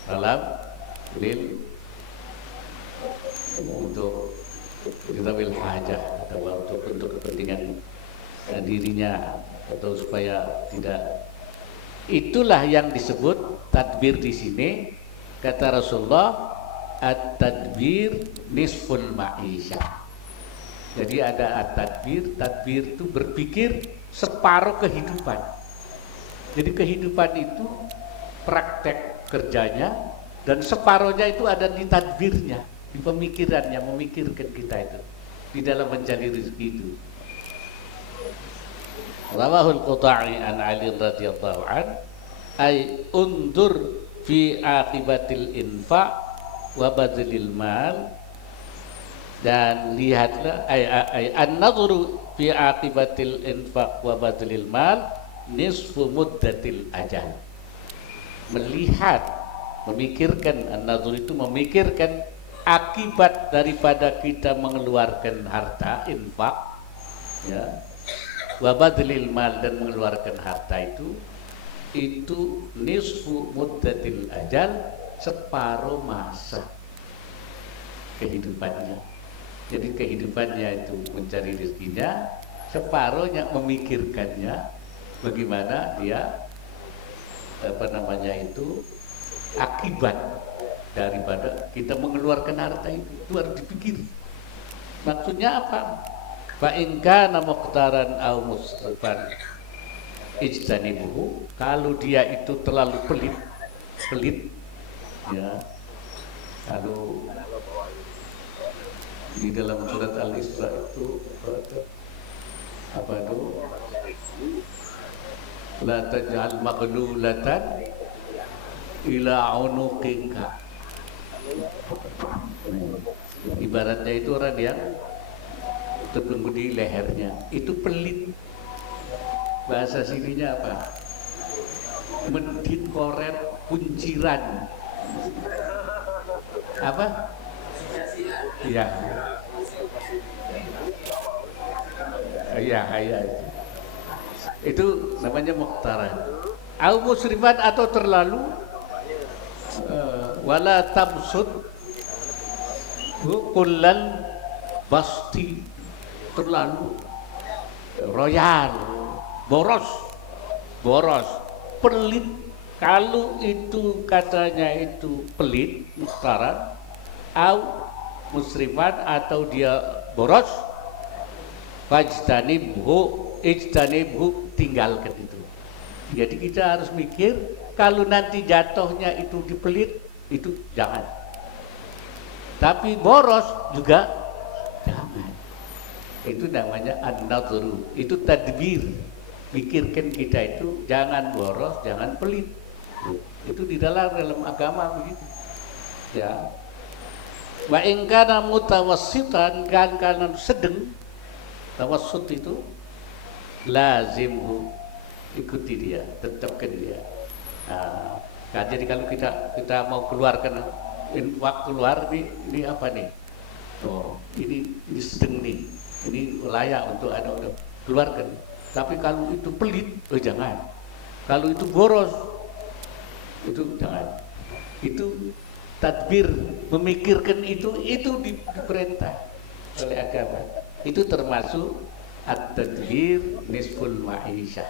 talab lil untuk dzawil hajah atau untuk kepentingan dirinya atau supaya tidak. Itulah yang disebut tadbir di sini. Kata Rasulullah, at-tadbir nisful ma'isyah. Jadi ada at-tadbir, tadbir itu berpikir separuh kehidupan. Jadi kehidupan itu praktek kerjanya dan separuhnya itu ada di tadbirnya, di pemikirannya, memikirkan kita itu di dalam mencari rezeki itu. Rawahul Quta'i an Ali radhiyallahu an, ay undur fi akibatil infaq wa badlil mal, dan lihatlah ay an-nadhru fi akibatil infaq wa badlil mal nisfu muddatil ajal. Melihat, memikirkan, an-nadhru itu memikirkan akibat daripada kita mengeluarkan harta infak, ya, wa badlil mal, dan mengeluarkan harta itu nisfu muddatil ajal, separuh masa kehidupannya. Jadi kehidupannya itu mencari rezekinya, separuhnya memikirkannya bagaimana dia akibat daripada kita mengeluarkan harta itu harus dipikir. Maksudnya apa? Fa in kana muqtaran aw musrifan ijtanibuhu, kalau dia itu terlalu pelit, ya. Kalau di dalam surat Al-Isra itu apa itu? La taj'al maghlulatan ila unuqika. Ibaratnya itu orang yang terbelenggu di lehernya, itu pelit. Bahasa sininya apa? Mendin koret kunciran. Apa? Iya. Iya. Itu namanya muqtaran. Au musrifan, atau terlalu wala tabsud kullal basti, terlalu royal, boros, pelit. Kalau itu katanya itu pelit, muqtaran, au musrifan atau dia boros, ijtanibhu, tinggalkan itu. Jadi kita harus mikir, kalau nanti jatuhnya itu dipelit, itu jangan. Tapi boros juga jangan. Itu namanya an-nadhru, itu tadbir. Pikirkan kita itu jangan boros, jangan pelit. Itu di dalam agama begitu. Ya. Wa in kana mutawassitan, kan kana sedang, tawassut itu lazimhu, ikuti dia, tetapkan dia. Nah, jadi kalau kita mau keluarkan waktu keluar ini apa nih? Oh, ini sedang nih, ini layak untuk ada keluarkan. Tapi kalau itu pelit, jangan. Kalau itu boros, itu jangan. Itu tadbir, memikirkan itu diperintah oleh agama. Itu termasuk at-tadbir nisful ma'isyah.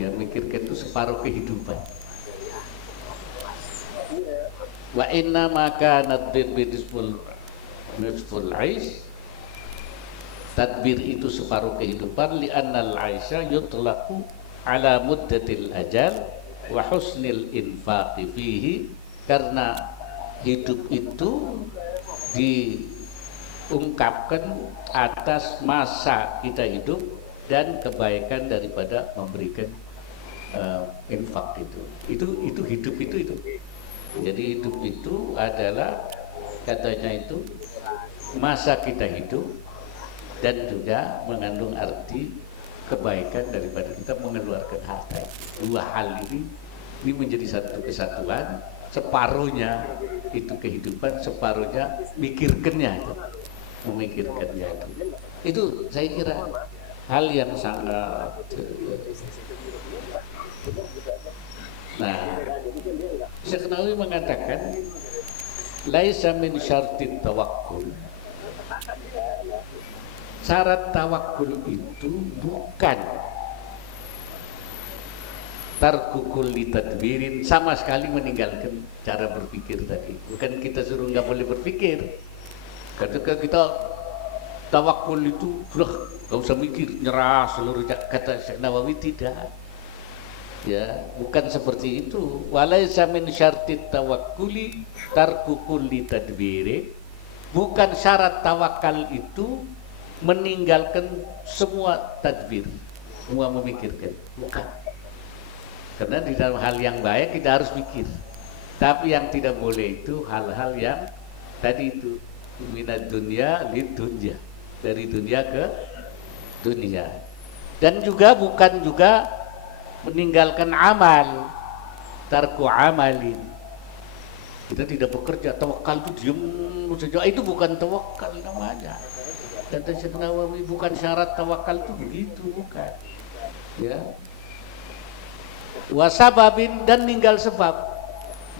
Yang memikirkan itu separuh kehidupan. Wa inna maka tadbir nisful aish. Tadbir itu separuh kehidupan, li'annal aisha yutlaqu ala muddatil ajal wa husnil infaqi fihi, karena hidup itu diungkapkan atas masa kita hidup dan kebaikan daripada memberikan infak itu hidup itu. Jadi hidup itu adalah, katanya itu masa kita hidup dan juga mengandung arti kebaikan daripada kita mengeluarkan harta. Dua hal ini menjadi satu kesatuan. Separuhnya itu kehidupan, separuhnya memikirkannya itu saya kira hal yang sangat. Nah, Syekh Nawawi mengatakan laisa min syartit tawakkul. Syarat tawakul itu bukan tarkukul litadbirin, sama sekali meninggalkan cara berpikir tadi. Bukan kita suruh nggak boleh berpikir. Ketika kita tawakul itu sudah nggak usah mikir, nyerah seluruhnya, kata Syekh Nawawi tidak. Ya, bukan seperti itu. Walaisa min syartit tawakkuli tarkukul litadbirin. Bukan syarat tawakal itu meninggalkan semua tadbir, semua memikirkan, bukan. Karena di dalam hal yang baik kita harus mikir. Tapi yang tidak boleh itu hal-hal yang tadi itu minad dunya lid dunya, dari dunia ke dunia. Dan juga bukan juga meninggalkan amal, tarku amalin. Kita tidak bekerja, tawakal itu diam saja, itu bukan tawakal namanya. Kata Syekh Nawawi, bukan syarat tawakal itu begitu, bukan. Ya. Wasababin, dan ninggal sebab.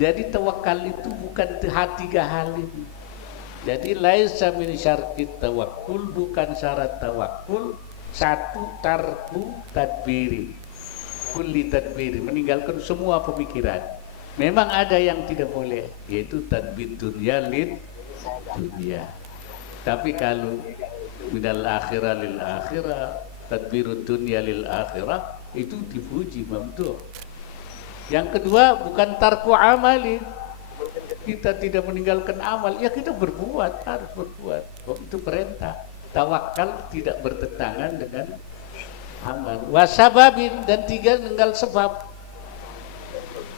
Jadi tawakal itu bukan tiga hal ini. Jadi laisa min syartit tawakkul, bukan syarat tawakul. Satu, tarku tadbiri, kulli tadbiri, meninggalkan semua pemikiran. Memang ada yang tidak boleh, yaitu tadbir dunya lid dunya. Tapi kalau minal akhirah lil akhirah, tadbirud dunya lil akhirah, itu dipuji, mamduh. Yang kedua, bukan tarku amali, kita tidak meninggalkan amal, ya kita berbuat, harus berbuat. Itu perintah. Tawakal tidak bertentangan dengan amal. Wasababin, dan tiga tinggal sebab.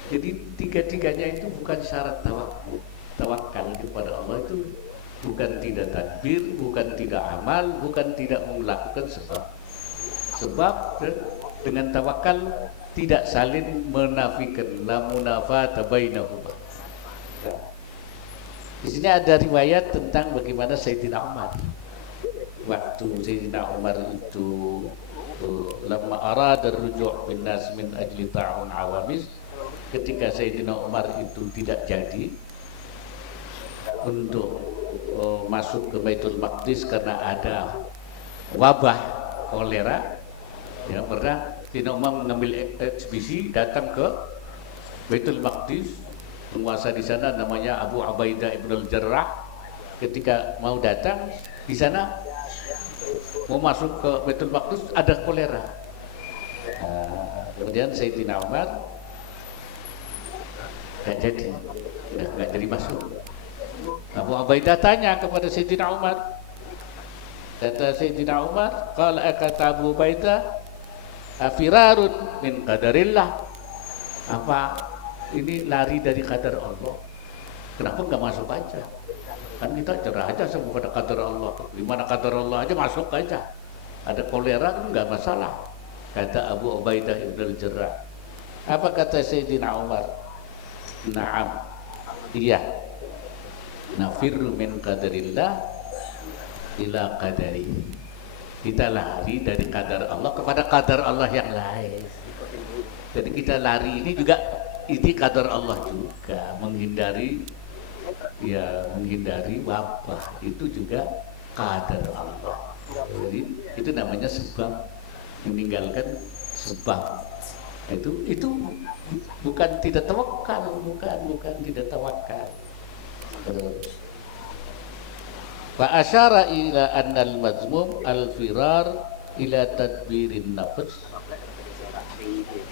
Jadi tiga-tiganya itu bukan syarat tawakal. Tawakal kepada Allah itu bukan tidak tadbir, bukan tidak amal, bukan tidak melakukan sebab. Sebab dengan tawakal tidak saling menafikan, la munafata bainahuma. Di sini ada riwayat tentang bagaimana Sayyidina Umar. Waktu Sayyidina Umar itu lama arada rujuk bin nas min ajli ta'un awamis, ketika Sayyidina Umar itu tidak jadi untuk masuk ke Baitul Maqdis karena ada wabah kolera, ya, pernah Sayyidina Umar mengambil ekspedisi datang ke Baitul Maqdis. Penguasa di sana namanya Abu Ubaidah ibn al-Jarrah. ketika mau datang di sana mau masuk ke Baitul Maqdis ada kolera. Kemudian Sayyidina Umar nggak jadi masuk. Abu Ubaidah tanya kepada Sayyidina Umar. Kata Sayyidina Umar, kata Abu Ubaidah, afirarun min qadarillah. Apa ini lari dari qadar Allah? Kenapa nggak masuk aja? Kan kita cerah aja sama pada qadar Allah. Di mana qadar Allah aja masuk aja. Ada kolera kan nggak masalah. Kata Abu Ubaidah Ibn al-Jarrah. Apa kata Sayyidina Umar? Naam, iya. Nafirru min qadarillah ila qadari. Kita lari dari qadar Allah kepada qadar Allah yang lain. Jadi kita lari ini juga ini qadar Allah juga, menghindari wabah itu juga qadar Allah. Jadi itu namanya sebab, meninggalkan sebab. Itu bukan tidak tawakal, bukan tidak tawakal. Fa asyara ila annal mazmum al-firar ila tadbirin nafs.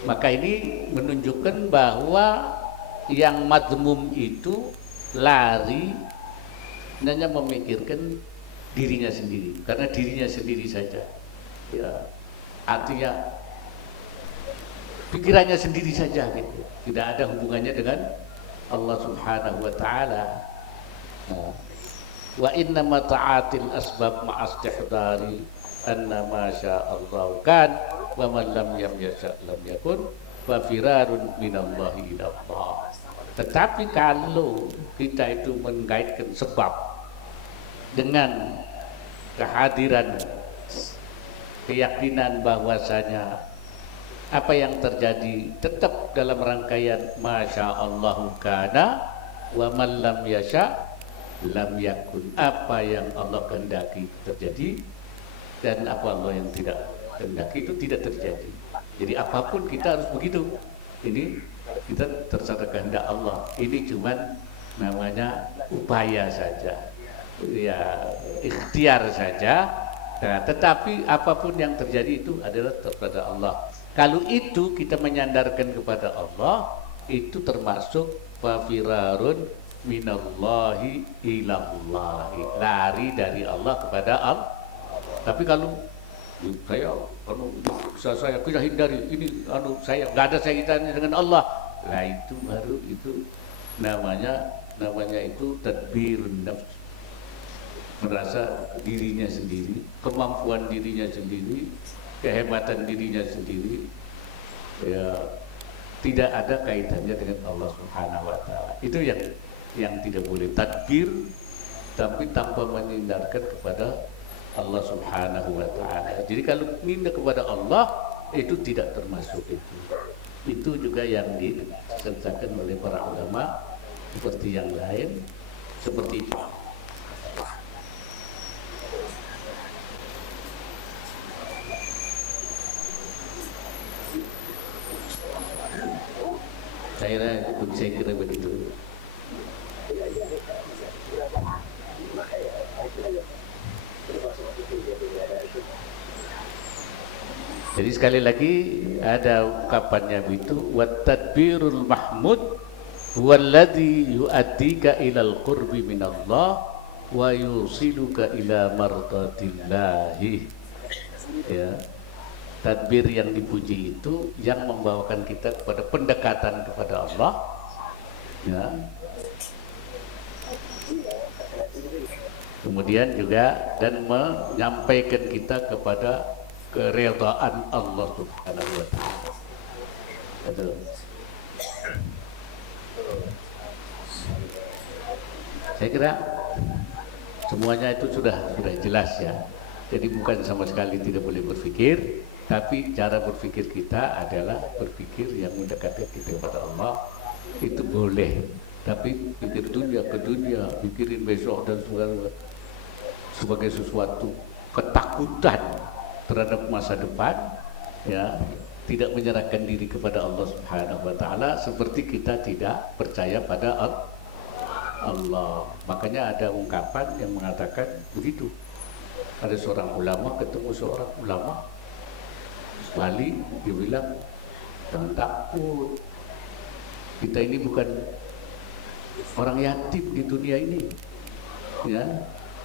Maka ini menunjukkan bahwa yang mazmum itu lari hanya memikirkan dirinya sendiri, karena dirinya sendiri saja. Ya, artinya pikirannya sendiri saja gitu. Tidak ada hubungannya dengan Allah Subhanahu wa taala. Wa inna ma ta'atil asbab ma'astihdari anna ma sya'allahu kan wa man lam yasha' lam yakun wa firarun minallahi ila Allah. Tetapi kalau kita itu mengaitkan sebab dengan kehadiran keyakinan bahwasanya apa yang terjadi tetap dalam rangkaian masya Allahu kana wa man lam yasha lam yakun. Apa yang Allah kehendaki terjadi dan apa Allah yang tidak kehendaki itu tidak terjadi. Jadi apapun kita harus begitu. Ini kita terserah kehendak Allah. Ini cuman namanya upaya saja, ya ikhtiar saja. Nah, tetapi apapun yang terjadi itu adalah kepada Allah. Kalau itu kita menyandarkan kepada Allah, itu termasuk fafirarun minallahi ilallahi, lari dari Allah kepada Allah. Tapi kalau saya kita hindari ini, saya nggak ada kaitannya dengan Allah, nah itu baru itu namanya itu tadbirun nafs, merasa dirinya sendiri, kemampuan dirinya sendiri, kehebatan dirinya sendiri, ya tidak ada kaitannya dengan Allah Subhanahu wa taala. Itu yang tidak boleh, tadbir tapi tanpa menyandarkan kepada Allah Subhanahu wa taala. Jadi kalau minta kepada Allah itu tidak termasuk itu. Itu juga yang disertakan oleh para ulama seperti yang lain seperti itu. Saya kira begitu. Jadi sekali lagi ada ungkapannya itu, wat tadbirul mahmud huwallazi yu'addika ilal qurbi minallah wa yusiluka ila mardatillahi. Ya. Tadbir yang dipuji itu yang membawakan kita kepada pendekatan kepada Allah, ya. Kemudian juga dan menyampaikan kita kepada keredaan Allah Subhanahu wa taala. Saya kira semuanya itu sudah jelas ya. Jadi bukan sama sekali tidak boleh berpikir, tapi cara berpikir kita adalah berpikir yang mendekati kita kepada Allah. Itu boleh, tapi pikir dunia ke dunia, pikirin besok dan segala sebagai sesuatu ketakutan terhadap masa depan, ya, tidak menyerahkan diri kepada Allah Subhanahu wa taala, seperti kita tidak percaya pada Allah. Makanya ada ungkapan yang mengatakan begitu. Ada seorang ulama ketemu seorang ulama wali, dia bilang, jangan takut, kita ini bukan orang yatim di dunia ini, ya.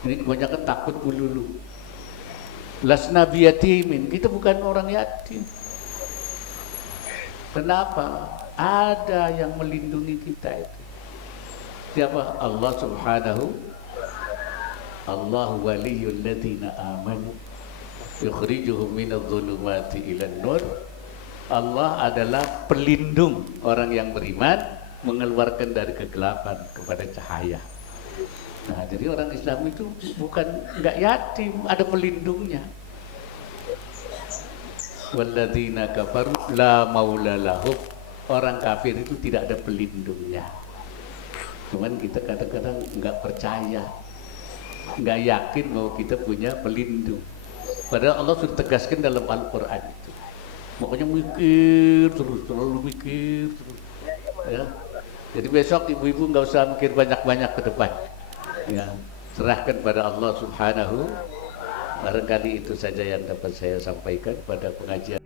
Ini kebanyakan takut melulu. Lasna biyatimin, kita bukan orang yatim. Kenapa? Ada yang melindungi kita itu. Siapa? Allah Subhanahu. Allahu waliyul ladzina amanu yukhrijuhum minadh dhulumati ilan nur. Allah adalah pelindung orang yang beriman, mengeluarkan dari kegelapan kepada cahaya. Nah, jadi orang Islam itu bukan enggak yatim, ada pelindungnya. Walladzina kafaru la maula lahum. Orang kafir itu tidak ada pelindungnya. Cuman kita kadang-kadang enggak percaya, enggak yakin bahwa kita punya pelindung. Padahal Allah sudah tegaskan dalam Al-Quran itu. Makanya mikir terus, terlalu mikir terus. Ya. Jadi besok ibu-ibu nggak usah mikir banyak-banyak ke depan. Ya, serahkan pada Allah Subhanahu. Barangkali itu saja yang dapat saya sampaikan pada pengajian.